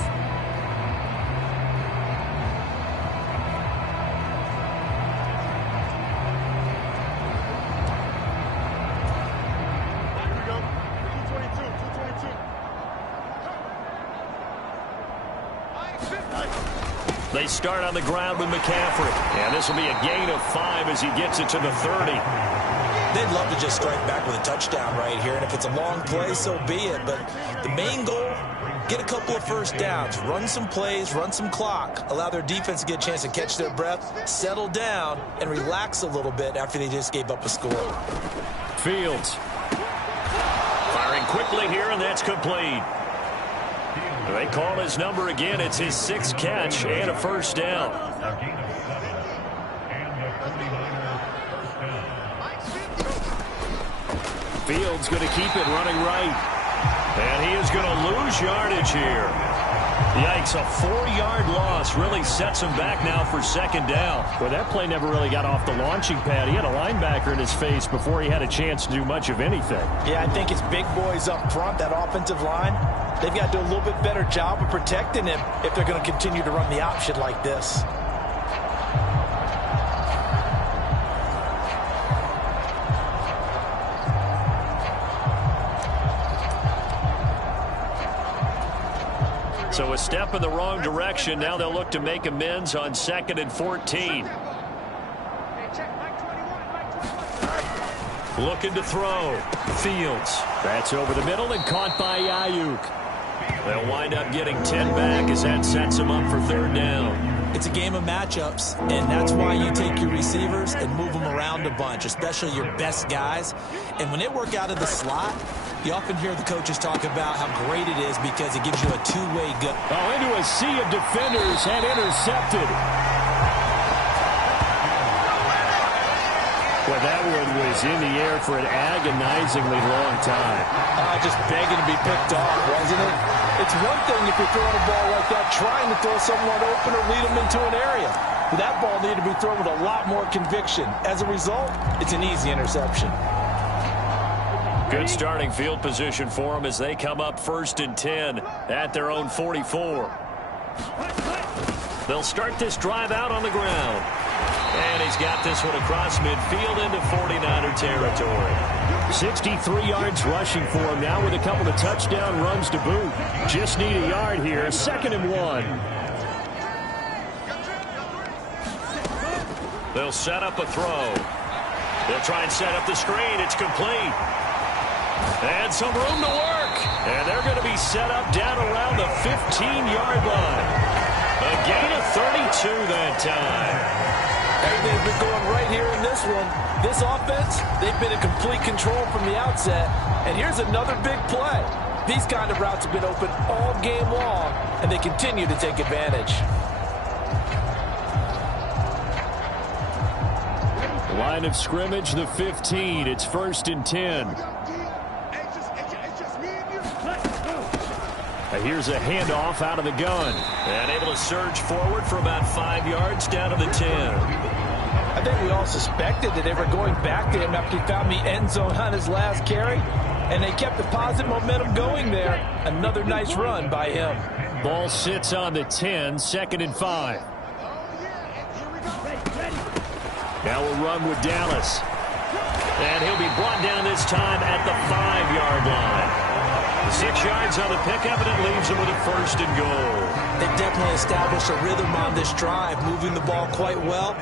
They start on the ground with McCaffrey. And this will be a gain of 5 as he gets it to the 30. They'd love to just strike back with a touchdown right here. And if it's a long play, so be it. But the main goal, get a couple of first downs. Run some plays, run some clock. Allow their defense to get a chance to catch their breath, settle down, and relax a little bit after they just gave up a score. Fields. Firing quickly here, and that's complete. They call his number again. It's his 6th catch and a first down. Fields going to keep it running right. And he is going to lose yardage here. Yikes, a 4-yard loss really sets him back now for second down. Well, that play never really got off the launching pad. He had a linebacker in his face before he had a chance to do much of anything. Yeah, I think it's big boys up front, that offensive line. They've got to do a little bit better job of protecting him if they're going to continue to run the option like this. So a step in the wrong direction. Now they'll look to make amends on 2nd and 14. Looking to throw. Fields. That's over the middle and caught by Ayuk. They'll wind up getting 10 back as that sets them up for third down. It's a game of matchups, and that's why you take your receivers and move them around a bunch, especially your best guys. And when they work out of the slot, you often hear the coaches talk about how great it is because it gives you a two-way go. Oh, into a sea of defenders and intercepted. Well, that one was in the air for an agonizingly long time. Just begging to be picked off, wasn't it? It's one thing if you're throwing a ball like that, trying to throw someone open or lead them into an area. But that ball needed to be thrown with a lot more conviction. As a result, it's an easy interception. Good starting field position for them as they come up 1st and 10 at their own 44. They'll start this drive out on the ground. And he's got this one across midfield into 49er territory. 63 yards rushing for him now with a couple of touchdown runs to boot. Just need a yard here. 2nd and 1. They'll set up a throw. They'll try and set up the screen. It's complete. And some room to work. And they're going to be set up down around the 15-yard line. A gain of 32 that time. They've been going right here in this one. This offense, they've been in complete control from the outset. And here's another big play. These kind of routes have been open all game long, and they continue to take advantage. Line of scrimmage, the 15. It's 1st and 10. Here's a handoff out of the gun. And able to surge forward for about 5 yards down to the 10. I think we all suspected that they were going back to him after he found the end zone on his last carry, and they kept the positive momentum going there. Another nice run by him. Ball sits on the 10, 2nd and 5. Now we'll run with Dallas. And he'll be brought down this time at the 5-yard line. 6 yards on the pickup, and it leaves him with a 1st and goal. They definitely established a rhythm on this drive, moving the ball quite well.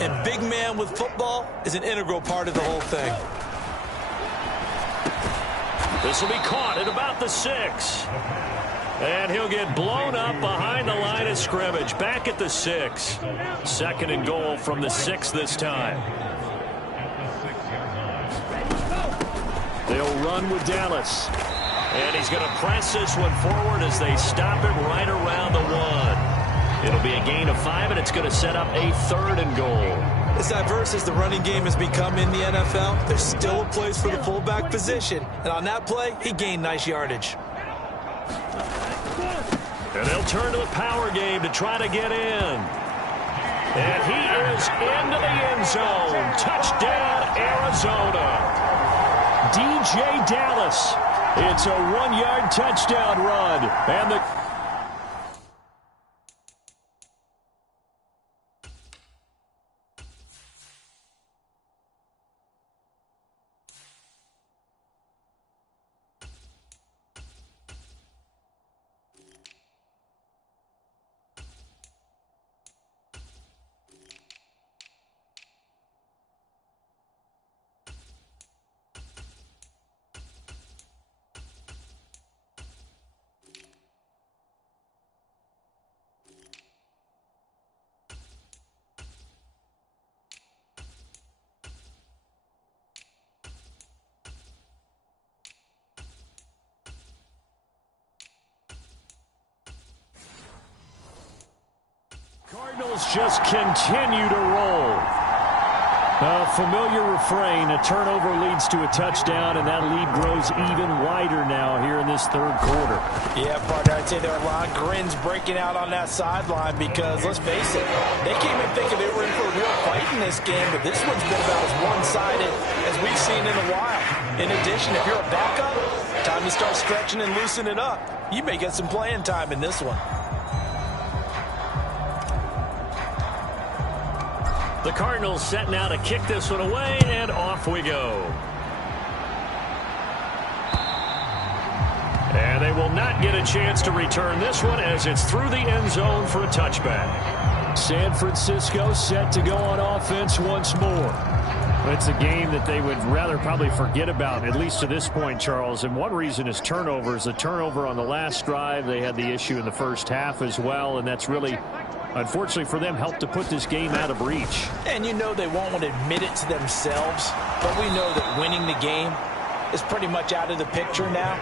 And big man with football is an integral part of the whole thing. This will be caught at about the 6. And he'll get blown up behind the line of scrimmage. Back at the 6. 2nd and goal from the 6 this time. They'll run with Dallas. And he's going to press this one forward as they stop him right around the 1. It'll be a gain of 5, and it's going to set up a 3rd and goal. As diverse as the running game has become in the NFL, there's still a place for the fullback position. And on that play, he gained nice yardage. And they'll turn to the power game to try to get in. And he is into the end zone. Touchdown, Arizona. DJ Dallas. It's a 1-yard touchdown run. And the Cardinals just continue to roll. A familiar refrain, a turnover leads to a touchdown, and that lead grows even wider now here in this 3rd quarter. Yeah, partner, I'd say there are a lot of grins breaking out on that sideline because, let's face it, they came in thinking they were in for a real fight in this game, but this one's been about as one-sided as we've seen in a while. In addition, if you're a backup, time to start stretching and loosening it up. You may get some playing time in this one. The Cardinals set now to kick this one away, and off we go. And they will not get a chance to return this one as it's through the end zone for a touchback. San Francisco set to go on offense once more. It's a game that they would rather probably forget about, at least to this point, Charles. And one reason is turnovers. The turnover on the last drive, they had the issue in the first half as well, and that's really, unfortunately for them, helped to put this game out of reach. And you know they won't want to admit it to themselves, but we know that winning the game is pretty much out of the picture now.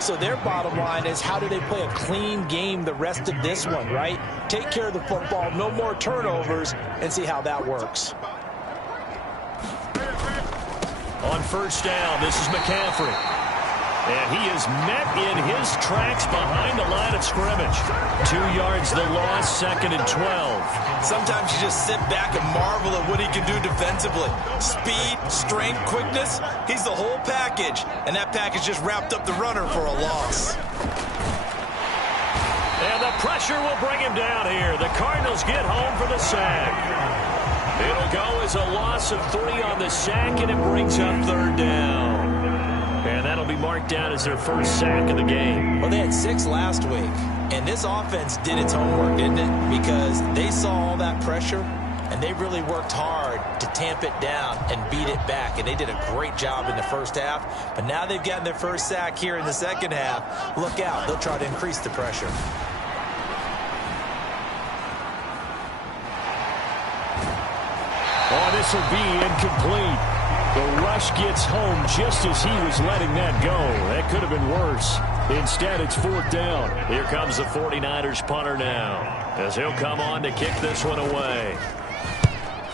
So their bottom line is, how do they play a clean game the rest of this one, right? Take care of the football, no more turnovers, and see how that works. On 1st down, this is McCaffrey. And he is met in his tracks behind the line of scrimmage. 2 yards the loss, 2nd and 12. Sometimes you just sit back and marvel at what he can do defensively. Speed, strength, quickness, he's the whole package. And that package just wrapped up the runner for a loss. And the pressure will bring him down here. The Cardinals get home for the sack. It'll go as a loss of 3 on the sack, and it brings up 3rd down. And that'll be marked down as their first sack of the game. Well, they had 6 last week, and this offense did its homework, didn't it? Because they saw all that pressure, and they really worked hard to tamp it down and beat it back. And they did a great job in the first half. But now they've gotten their first sack here in the second half. Look out. They'll try to increase the pressure. Oh, this will be incomplete. The rush gets home just as he was letting that go. That could have been worse. Instead, it's 4th down. Here comes the 49ers punter now, as he'll come on to kick this one away.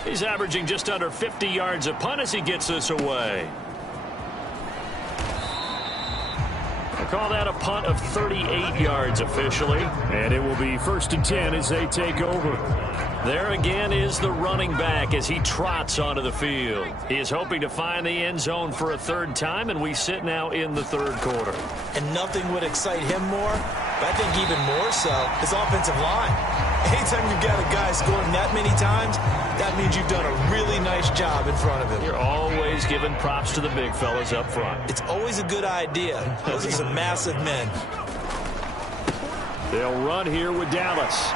He's averaging just under 50 yards a punt as he gets this away. We'll call that a punt of 38 yards officially. And it will be 1st and 10 as they take over. There again is the running back as he trots onto the field. He is hoping to find the end zone for a third time, and we sit now in the third quarter. And nothing would excite him more, but I think even more so, his offensive line. Anytime you've got a guy scoring that many times, that means you've done a really nice job in front of him. You're always giving props to the big fellas up front. It's always a good idea. Those are some massive men. They'll run here with Dallas.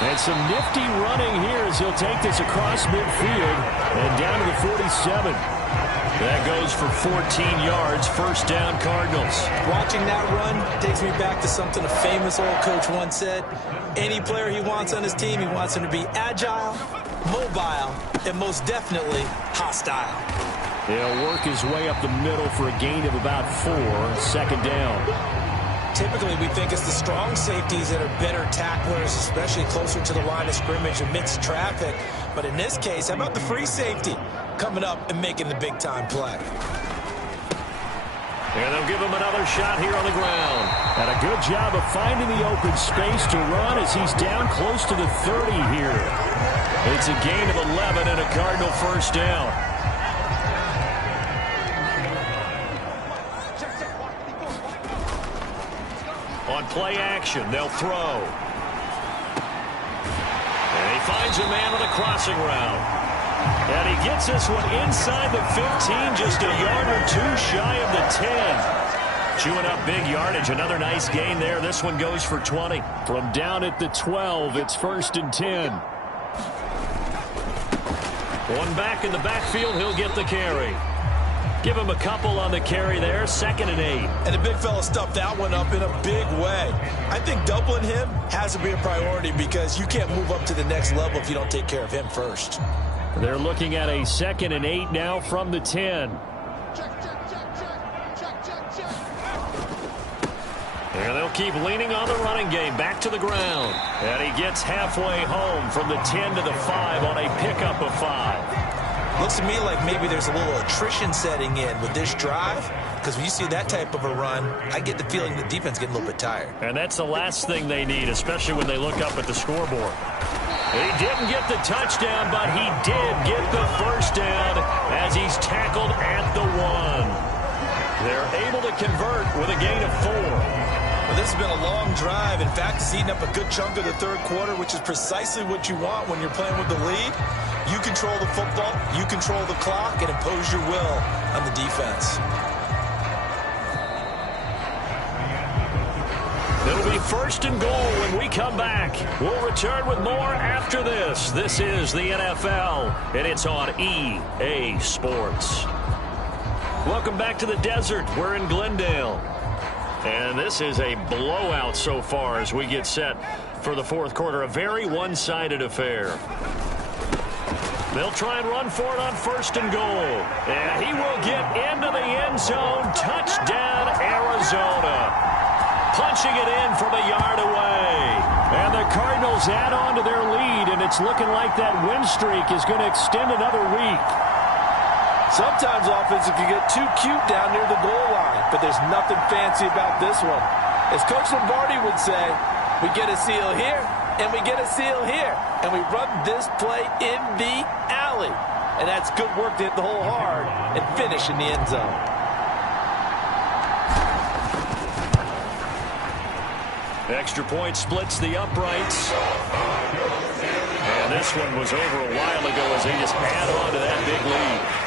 And some nifty running here as he'll take this across midfield and down to the 47. That goes for 14 yards, first down Cardinals. Watching that run takes me back to something a famous old coach once said. Any player he wants on his team, he wants him to be agile, mobile, and most definitely hostile. He'll work his way up the middle for a gain of about 4, second down. Typically, we think it's the strong safeties that are better tacklers, especially closer to the line of scrimmage amidst traffic. But in this case, how about the free safety coming up and making the big-time play? And they'll give him another shot here on the ground. And a good job of finding the open space to run as he's down close to the 30 here. It's a gain of 11 and a Cardinal first down. On play action, they'll throw. And he finds a man on a crossing route. And he gets this one inside the 15, just a yard or two shy of the 10. Chewing up big yardage, another nice gain there. This one goes for 20. From down at the 12, it's first and 10. One back in the backfield, he'll get the carry. Give him a couple on the carry there, 2nd and 8. And the big fella stuffed that one up in a big way. I think doubling him has to be a priority because you can't move up to the next level if you don't take care of him first. They're looking at a 2nd and 8 now from the 10. And they'll keep leaning on the running game, back to the ground. And he gets halfway home from the 10 to the 5 on a pickup of 5. Looks to me like maybe there's a little attrition setting in with this drive, because when you see that type of a run, I get the feeling the defense getting a little bit tired. And that's the last thing they need, especially when they look up at the scoreboard. He didn't get the touchdown, but he did get the first down as he's tackled at the 1. They're able to convert with a gain of 4. Well, this has been a long drive. In fact, it's eaten up a good chunk of the third quarter, which is precisely what you want when you're playing with the lead. You control the football, you control the clock, and impose your will on the defense. It'll be first and goal when we come back. We'll return with more after this. This is the NFL, and it's on EA Sports. Welcome back to the desert. We're in Glendale. And this is a blowout so far as we get set for the fourth quarter. A very one-sided affair. They'll try and run for it on first and goal. And he will get into the end zone. Touchdown, Arizona. Punching it in from a yard away. And the Cardinals add on to their lead, and it's looking like that win streak is going to extend another week. Sometimes offenses can get too cute down near the goal line, but there's nothing fancy about this one. As Coach Lombardi would say, we get a seal here, and we get a seal here, and we run this play in the alley. And that's good work to hit the hole hard and finish in the end zone. Extra point splits the uprights. And this one was over a while ago as they just add on to that big lead.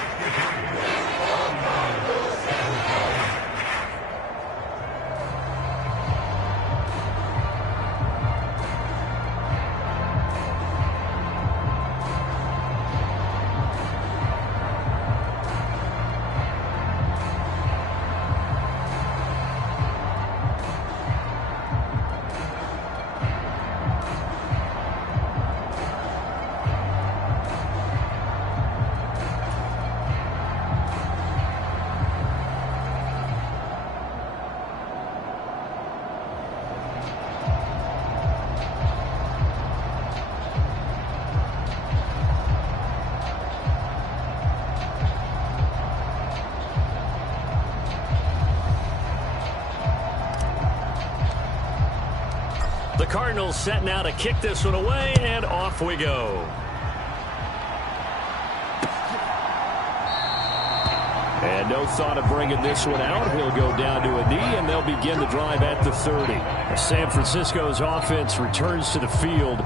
Cardinals set now to kick this one away, and off we go. And no thought of bringing this one out. He'll go down to a knee, and they'll begin the drive at the 30. San Francisco's offense returns to the field.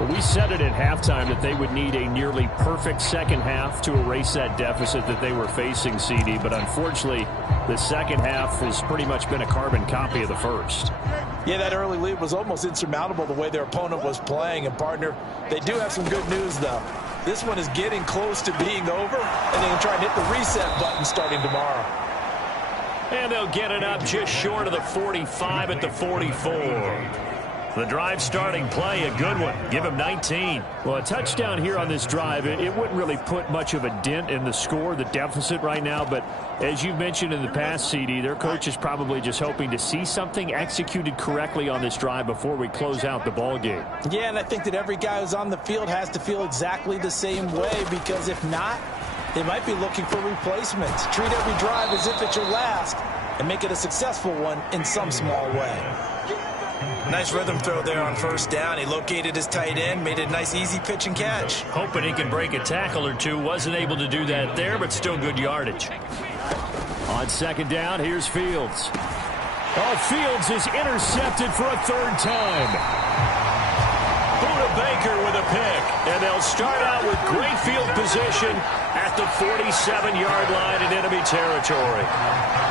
Well, we said it at halftime that they would need a nearly perfect second half to erase that deficit that they were facing, CD. But unfortunately, the second half has pretty much been a carbon copy of the first. Yeah, that early lead was almost insurmountable the way their opponent was playing. And, partner, they do have some good news, though. This one is getting close to being over, and they can try and hit the reset button starting tomorrow. And they'll get it up just short of the 45 at the 44. The drive starting play, a good one. Give him 19. Well, a touchdown here on this drive, it wouldn't really put much of a dent in the score, the deficit right now. But as you mentioned in the past, CD, their coach is probably just hoping to see something executed correctly on this drive before we close out the ball game. Yeah, and I think that every guy who's on the field has to feel exactly the same way, because if not, they might be looking for replacements. Treat every drive as if it's your last and make it a successful one in some small way. Nice rhythm throw there on first down. He located his tight end, made a nice easy pitch and catch. Hoping he can break a tackle or two. Wasn't able to do that there, but still good yardage. On second down, here's Fields. Oh, Fields is intercepted for a third time. Buda Baker with a pick. And they'll start out with great field position at the 47-yard line in enemy territory.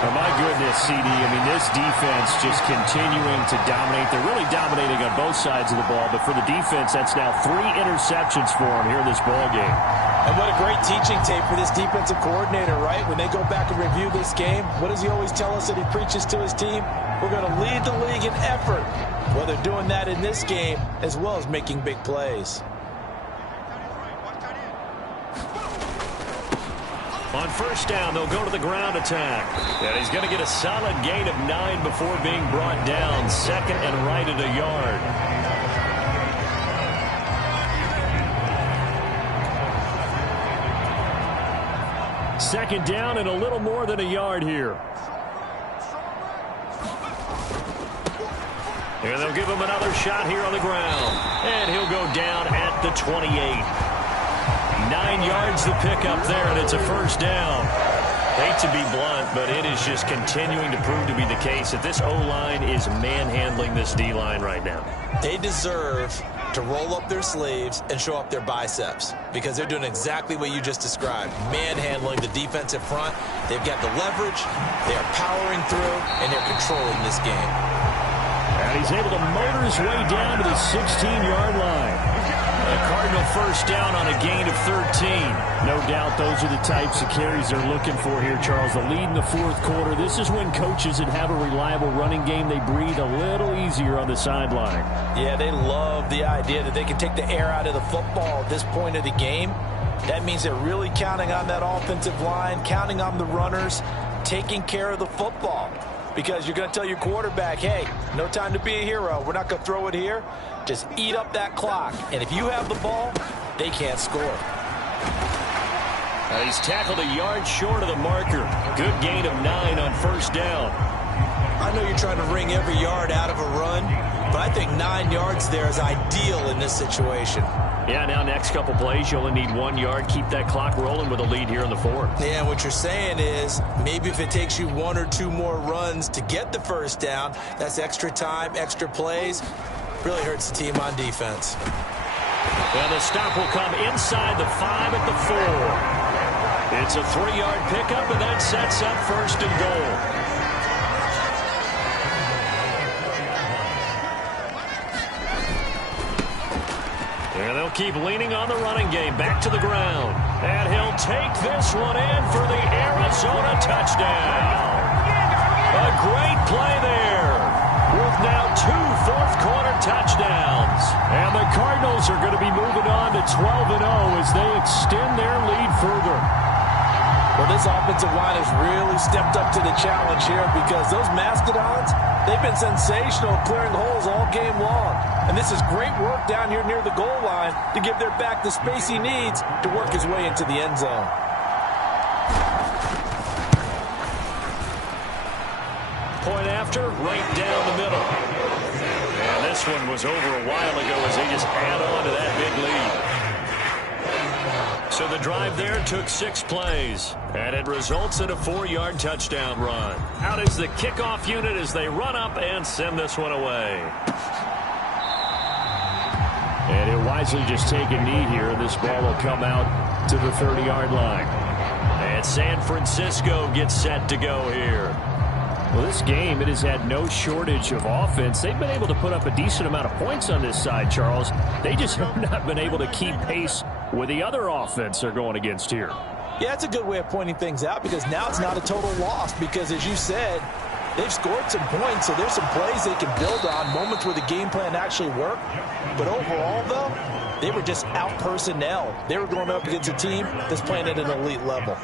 Oh, my goodness, CD. I mean, this defense just continuing to dominate. They're really dominating on both sides of the ball, but for the defense, that's now 3 interceptions for them here in this ball game. And what a great teaching tape for this defensive coordinator, right? When they go back and review this game, what does he always tell us that he preaches to his team? We're going to lead the league in effort. Well, they're doing that in this game as well as making big plays. On first down, they'll go to the ground attack. And he's going to get a solid gain of 9 before being brought down. Second and right at a yard. Second down and a little more than a yard here. And they'll give him another shot here on the ground. And he'll go down at the 28. 9 yards to pick up there, and it's a first down. Hate to be blunt, but it is just continuing to prove to be the case that this O-line is manhandling this D-line right now. They deserve to roll up their sleeves and show up their biceps, because they're doing exactly what you just described, manhandling the defensive front. They've got the leverage, they are powering through, and they're controlling this game. And he's able to motor his way down to the 16-yard line. A Cardinal first down on a gain of 13. No doubt those are the types of carries they're looking for here, Charles. The lead in the fourth quarter. This is when coaches that have a reliable running game, they breathe a little easier on the sideline. Yeah, they love the idea that they can take the air out of the football at this point of the game. That means they're really counting on that offensive line, counting on the runners, taking care of the football. Because you're going to tell your quarterback, hey, no time to be a hero. We're not going to throw it here. Just eat up that clock. And if you have the ball, they can't score. He's tackled a yard short of the marker. Good gain of 9 on first down. I know you're trying to wring every yard out of a run, but I think 9 yards there is ideal in this situation. Yeah, now next couple plays, you only need 1 yard. Keep that clock rolling with a lead here in the fourth. Yeah, what you're saying is maybe if it takes you 1 or 2 more runs to get the first down, that's extra time, extra plays. Really hurts the team on defense. Well, the stop will come inside the 5 at the 4. It's a 3-yard pickup, and that sets up first and goal. And they'll keep leaning on the running game. Back to the ground. And he'll take this one in for the Arizona touchdown. A great play there. With now 2 fourth-quarter touchdowns. And the Cardinals are going to be moving on to 12-0 as they extend their lead further. Well, this offensive line has really stepped up to the challenge here, because those Mastodons, they've been sensational clearing holes all game long. And this is great work down here near the goal line to give their back the space he needs to work his way into the end zone. Point after, right down the middle. And This one was over a while ago as they just add on to that big lead. So the drive there took 6 plays, and it results in a 4-yard touchdown run. Out is the kickoff unit as they run up and send this one away. And he'll wisely just take a knee here, and this ball will come out to the 30-yard line. And San Francisco gets set to go here. Well, this game, it has had no shortage of offense. They've been able to put up a decent amount of points on this side, Charles. They just have not been able to keep pace with the other offense they're going against here. Yeah, it's a good way of pointing things out because now it's not a total loss because, as you said, they've scored some points, so there's some plays they can build on, moments where the game plan actually worked. But overall, though, they were just out personnel. They were going up against a team that's playing at an elite level.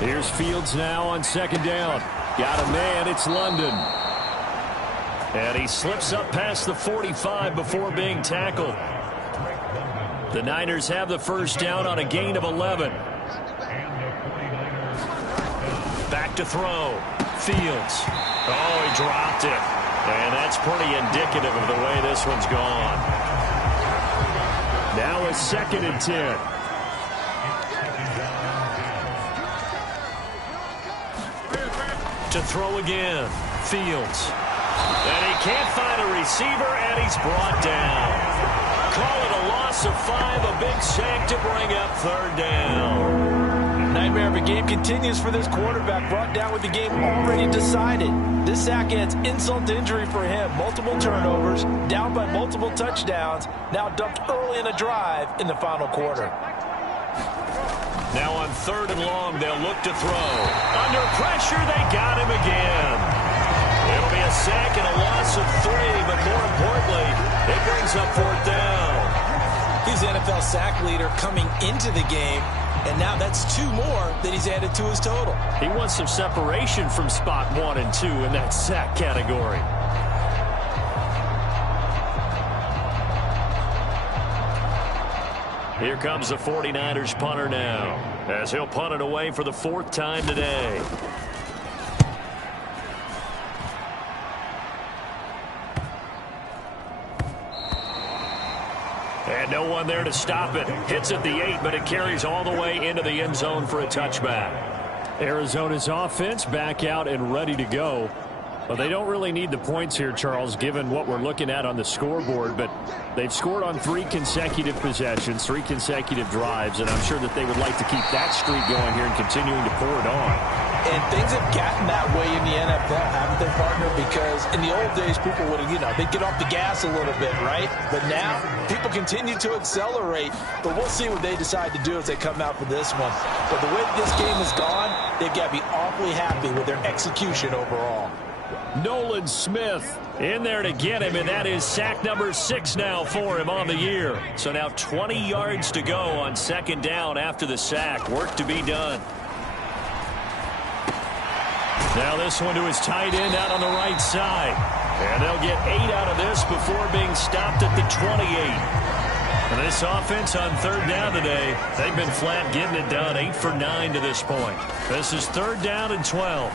Here's Fields now on 2nd down. Got a man, it's London. And he slips up past the 45 before being tackled. The Niners have the first down on a gain of 11. Back to throw. Fields. Oh, he dropped it. And that's pretty indicative of the way this one's gone. Now a 2nd and 10. To throw again. Fields. And he can't find a receiver, and he's brought down. Call it a loss of 5, a big sack to bring up 3rd down. Nightmare of a game continues for this quarterback, brought down with the game already decided. This sack adds insult to injury for him. Multiple turnovers, down by multiple touchdowns, now dumped early in a drive in the final quarter. Now on 3rd and long, they'll look to throw. Under pressure, they got him again. It'll be a sack and a loss of 3, but more importantly, it brings up 4th down. He's the NFL sack leader coming into the game, and now that's 2 more that he's added to his total. He wants some separation from spot 1 and 2 in that sack category. Here comes the 49ers punter now, as he'll punt it away for the 4th time today. And no one there to stop it. Hits at the 8, but it carries all the way into the end zone for a touchback. Arizona's offense back out and ready to go. Well, they don't really need the points here, Charles, given what we're looking at on the scoreboard, but they've scored on 3 consecutive possessions, 3 consecutive drives, and I'm sure that they would like to keep that streak going here and continuing to pour it on. And things have gotten that way in the NFL, haven't they, partner? Because in the old days, people would, they'd get off the gas a little bit, right? But now, people continue to accelerate. But we'll see what they decide to do as they come out for this one. But the way this game has gone, they've got to be awfully happy with their execution overall. Nolan Smith in there to get him, and that is sack number 6 now for him on the year. So now 20 yards to go on 2nd down after the sack. Work to be done. Now this one to his tight end out on the right side. And they'll get 8 out of this before being stopped at the 28. And this offense on 3rd down today, they've been flat getting it done. 8 for 9 to this point. This is 3rd down and 12.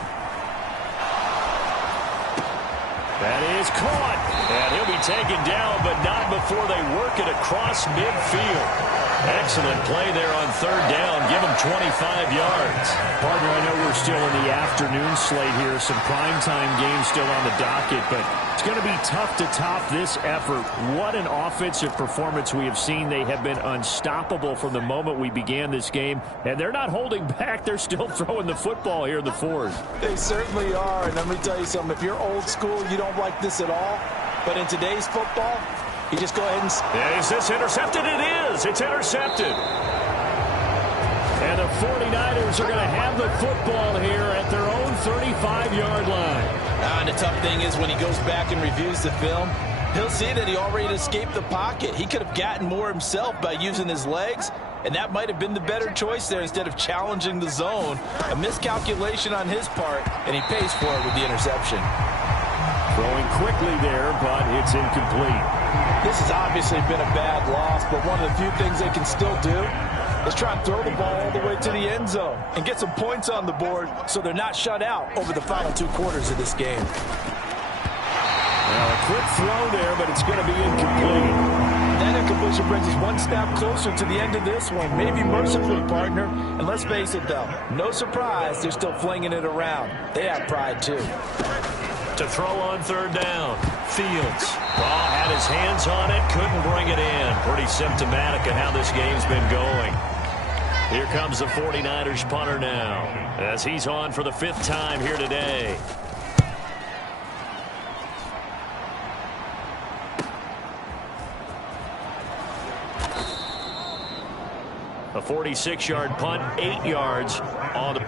That is caught. And he'll be taken down, but not before they work it across midfield. Excellent play there on 3rd down. Give him 25 yards. Partner, I know we're still in the afternoon slate here. Some primetime games still on the docket, but it's going to be tough to top this effort. What an offensive performance we have seen. They have been unstoppable from the moment we began this game, and they're not holding back. They're still throwing the football here in the 4th. They certainly are, and let me tell you something. If you're old school, you don't like this at all. But in today's football, you just go ahead and... Is this intercepted? It is. It's intercepted. And the 49ers are going to have the football here at their own 35-yard line. And the tough thing is when he goes back and reviews the film, he'll see that he already escaped the pocket. He could have gotten more himself by using his legs, and that might have been the better choice there instead of challenging the zone. A miscalculation on his part, and he pays for it with the interception. Throwing quickly there, but it's incomplete. This has obviously been a bad loss, but one of the few things they can still do is try and throw the ball all the way to the end zone and get some points on the board so they're not shut out over the final 2 quarters of this game. Now a quick throw there, but it's going to be incomplete. That incompletion brings us one step closer to the end of this one. Maybe mercifully, partner. And let's face it, though, no surprise, they're still flinging it around. They have pride, too. To throw on third down, Fields. Ball had his hands on it, couldn't bring it in. Pretty symptomatic of how this game's been going. Here comes the 49ers punter now, as he's on for the 5th time here today. A 46-yard punt, 8 yards on the...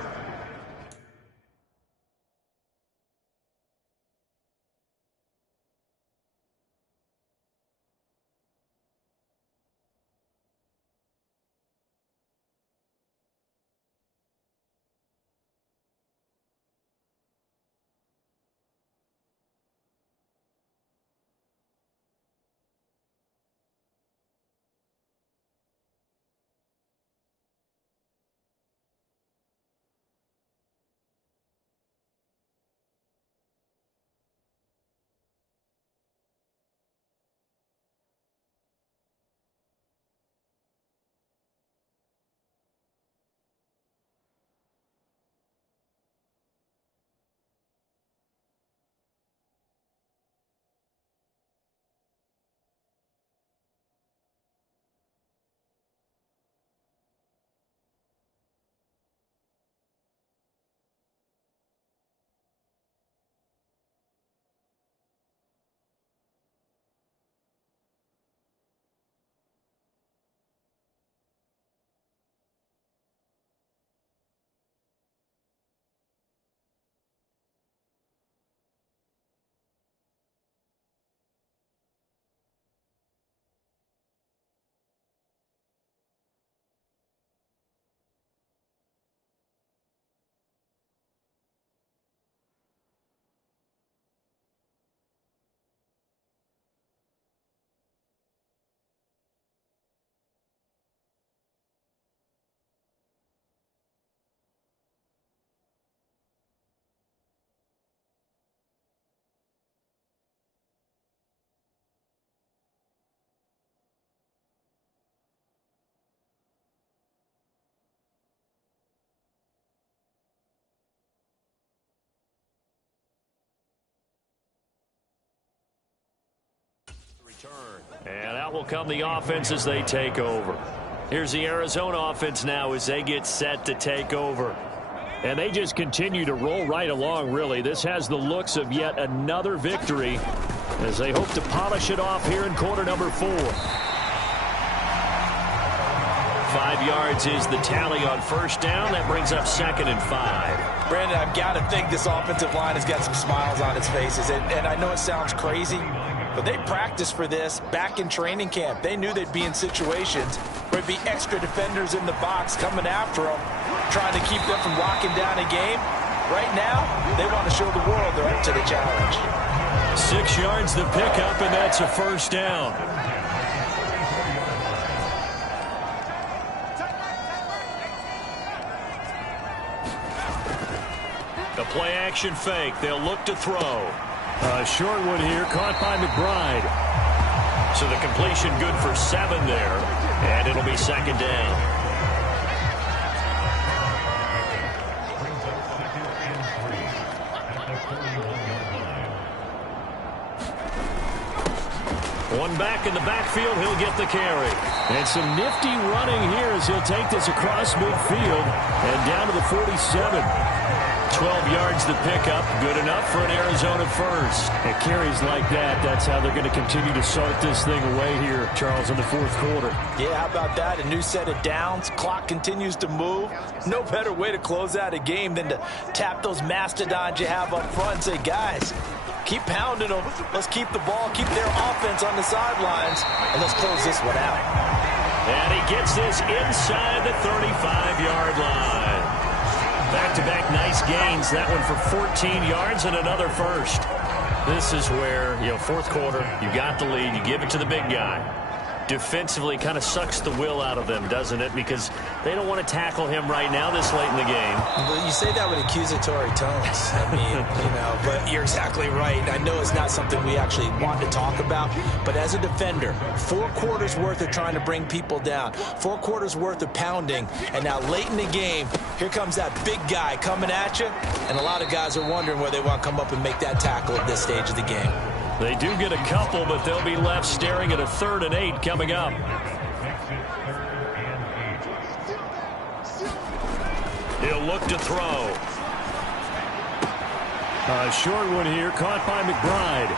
And out will come the offense as they take over. Here's the Arizona offense now as they get set to take over. And they just continue to roll right along, really. This has the looks of yet another victory as they hope to polish it off here in quarter number 4. 5 yards is the tally on first down. That brings up 2nd and 5. Brandon, I've got to think this offensive line has got some smiles on its faces. And I know it sounds crazy, but they practiced for this back in training camp. They knew they'd be in situations where there'd be extra defenders in the box coming after them, trying to keep them from locking down a game. Right now, they want to show the world they're up to the challenge. 6 yards the pickup, and that's a first down. The play-action fake. They'll look to throw. Short one here, caught by McBride. So the completion good for 7 there, and it'll be 2nd down. One back in the backfield, he'll get the carry. And some nifty running here as he'll take this across midfield and down to the 47. 12 yards the pickup, good enough for an Arizona first. It carries like that. That's how they're going to continue to salt this thing away here, Charles, in the 4th quarter. Yeah, how about that? A new set of downs. Clock continues to move. No better way to close out a game than to tap those mastodons you have up front and say, guys, keep pounding them. Let's keep the ball, keep their offense on the sidelines, and let's close this one out. And he gets this inside the 35-yard line. Back-to-back nice gains. That one for 14 yards and another first. This is where, 4th quarter, you got the lead. You give it to the big guy. defensively kind of sucks the will out of them, doesn't it? Because they don't want to tackle him right now this late in the game. Well, you say that with accusatory tones. I mean, but you're exactly right. I know it's not something we actually want to talk about, but as a defender, 4 quarters worth of trying to bring people down, 4 quarters worth of pounding, and now late in the game, here comes that big guy coming at you, and a lot of guys are wondering whether they want to come up and make that tackle at this stage of the game. They do get a couple, but they'll be left staring at a 3rd and 8 coming up. He'll look to throw. A short one here, caught by McBride.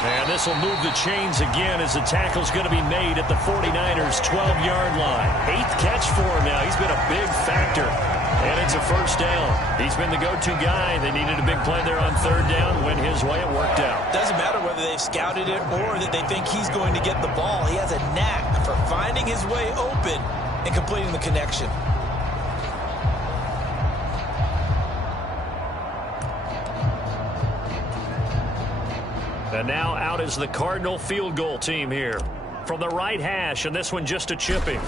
And this will move the chains again as the tackle's going to be made at the 49ers' 12-yard line. 8th catch for him now. He's been a big factor. And it's a first down. He's been the go-to guy. They needed a big play there on 3rd down. Went his way. It worked out. Doesn't matter whether they've scouted it or that they think he's going to get the ball. He has a knack for finding his way open and completing the connection. And now out is the Cardinal field goal team here. From the right hash, and this one just a chipping.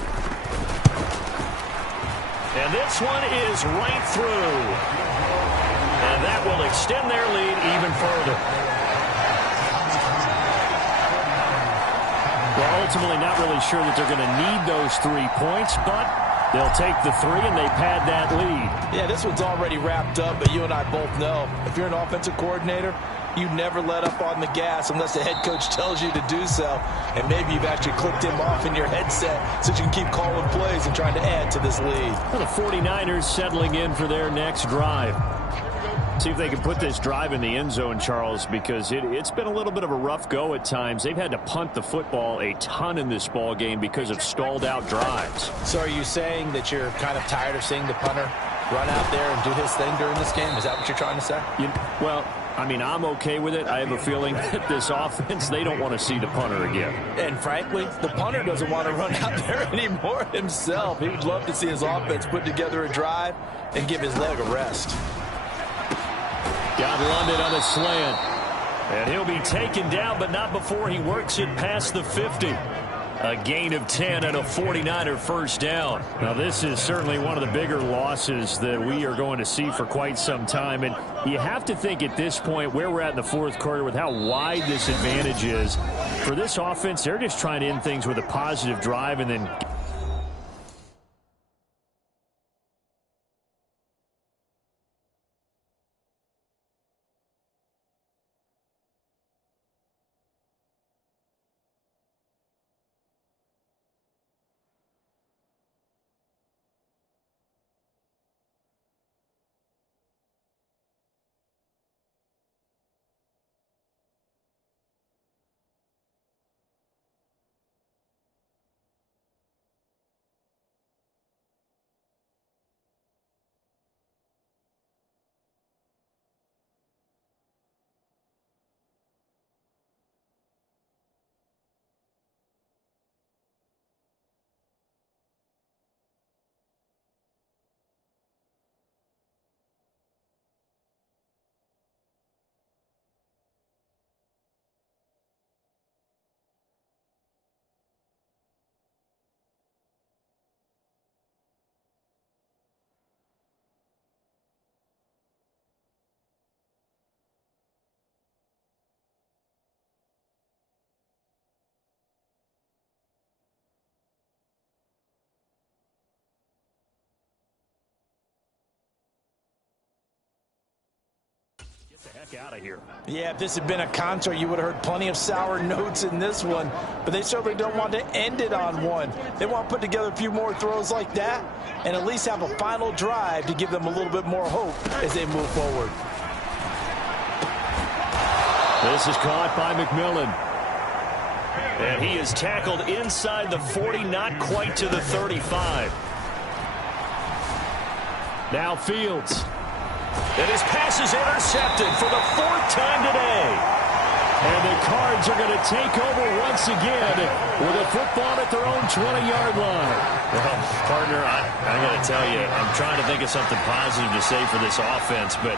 And this one is right through. And that will extend their lead even further. Well, ultimately not really sure that they're going to need those 3 points, but they'll take the 3 and they pad that lead. Yeah, this one's already wrapped up, but you and I both know if you're an offensive coordinator, you never let up on the gas unless the head coach tells you to do so. And maybe you've actually clicked him off in your headset so you can keep calling plays and trying to add to this lead. Well, the 49ers settling in for their next drive. See if they can put this drive in the end zone, Charles, because it's been a little bit of a rough go at times. They've had to punt the football a ton in this ball game because of stalled out drives. So are you saying that you're kind of tired of seeing the punter run out there and do his thing during this game? Is that what you're trying to say? Well, I mean, I'm okay with it. I have a feeling that this offense, they don't want to see the punter again. And frankly, the punter doesn't want to run out there anymore himself. He would love to see his offense put together a drive and give his leg a rest. Got London on a slant. And he'll be taken down, but not before he works it past the 50. A gain of 10 and a 49er first down. Now, this is certainly one of the bigger losses that we are going to see for quite some time. And you have to think at this point where we're at in the 4th quarter with how wide this advantage is. For this offense, they're just trying to end things with a positive drive and then the heck out of here. Yeah, if this had been a concert, you would have heard plenty of sour notes in this one. But they certainly don't want to end it on one. They want to put together a few more throws like that and at least have a final drive to give them a little bit more hope as they move forward. This is caught by McMillan. And he is tackled inside the 40, not quite to the 35. Now Fields. And his pass is intercepted for the 4th time today. And the Cards are going to take over once again with a football at their own 20-yard line. Well, partner, I got to tell you, I'm trying to think of something positive to say for this offense, but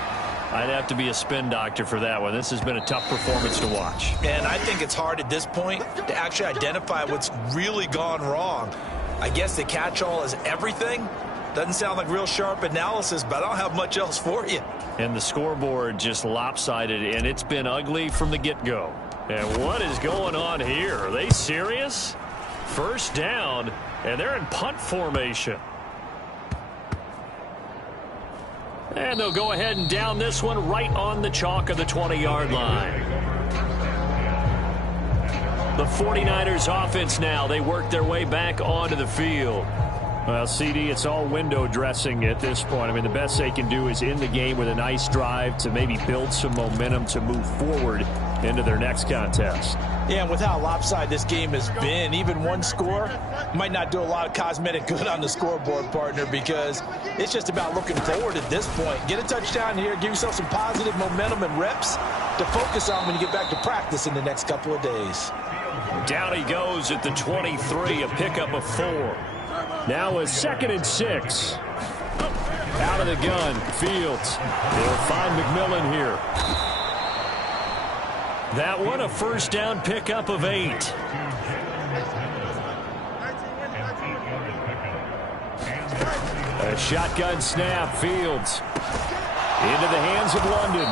I'd have to be a spin doctor for that one. This has been a tough performance to watch. And I think it's hard at this point to actually identify what's really gone wrong. I guess the catch-all is everything. Doesn't sound like real sharp analysis, but I don't have much else for you. And the scoreboard just lopsided, and it's been ugly from the get-go. And what is going on here? Are they serious? First down, and they're in punt formation. And they'll go ahead and down this one right on the chalk of the 20-yard line. The 49ers offense now. They work their way back onto the field. Well, CD, it's all window dressing at this point. I mean, the best they can do is in the game with a nice drive to maybe build some momentum to move forward into their next contest. Yeah, and with how lopsided this game has been, even one score might not do a lot of cosmetic good on the scoreboard, partner, because it's just about looking forward at this point. Get a touchdown here, give yourself some positive momentum and reps to focus on when you get back to practice in the next couple of days. Down he goes at the 23, a pickup of 4. Now a 2nd and 6. Out of the gun, Fields. They'll find McMillan here. That one a first down pickup of 8. A shotgun snap, Fields. Into the hands of London.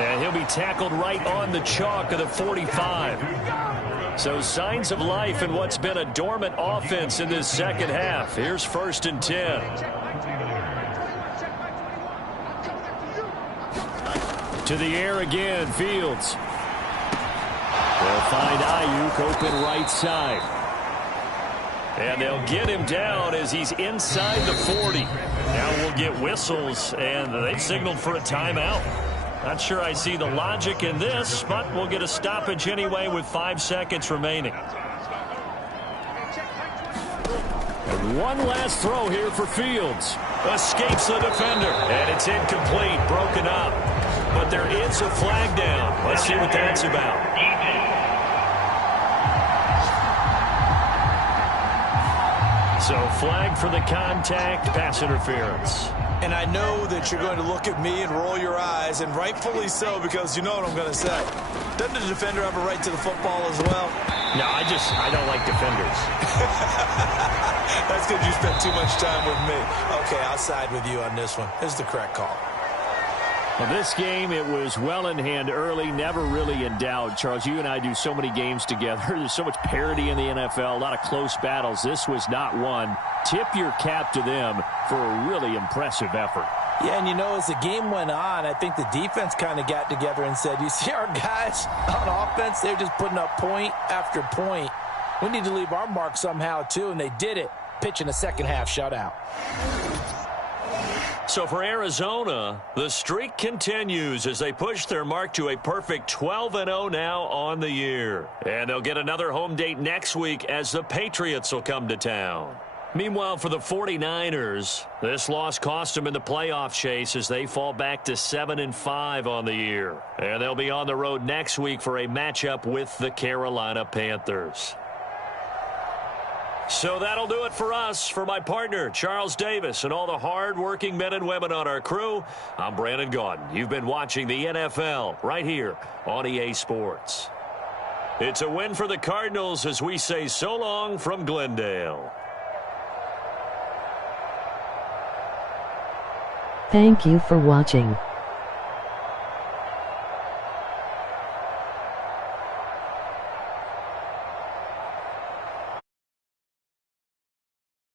And he'll be tackled right on the chalk of the 45. So signs of life in what's been a dormant offense in this second half. Here's 1st and 10. To the air again, Fields. They'll find Ayuk open right side. And they'll get him down as he's inside the 40. Now we'll get whistles, and they signaled for a timeout. Not sure I see the logic in this, but we'll get a stoppage anyway with 5 seconds remaining. And one last throw here for Fields. Escapes the defender, and it's incomplete, broken up. But there is a flag down. Let's see what that's about. So flag for the contact, pass interference. And I know that you're going to look at me and roll your eyes, and rightfully so, because you know what I'm going to say. Doesn't the defender have a right to the football as well? No, I don't like defenders. That's because you spent too much time with me. Okay, I'll side with you on this one. This is the correct call. Well, this game, it was well in hand early, never really in doubt. Charles, you and I do so many games together. There's so much parity in the NFL, a lot of close battles. This was not one. Tip your cap to them for a really impressive effort. Yeah, and you know, as the game went on, I think the defense kind of got together and said, you see our guys on offense, they're just putting up point after point. We need to leave our mark somehow, too, and they did it, pitching a second-half shutout. So for Arizona, the streak continues as they push their mark to a perfect 12-0 now on the year. And they'll get another home date next week as the Patriots will come to town. Meanwhile, for the 49ers, this loss cost them in the playoff chase as they fall back to 7-5 on the year. And they'll be on the road next week for a matchup with the Carolina Panthers. So that'll do it for us. For my partner, Charles Davis, and all the hard-working men and women on our crew, I'm Brandon Gaudin. You've been watching the NFL right here on EA Sports. It's a win for the Cardinals as we say so long from Glendale. Thank you for watching.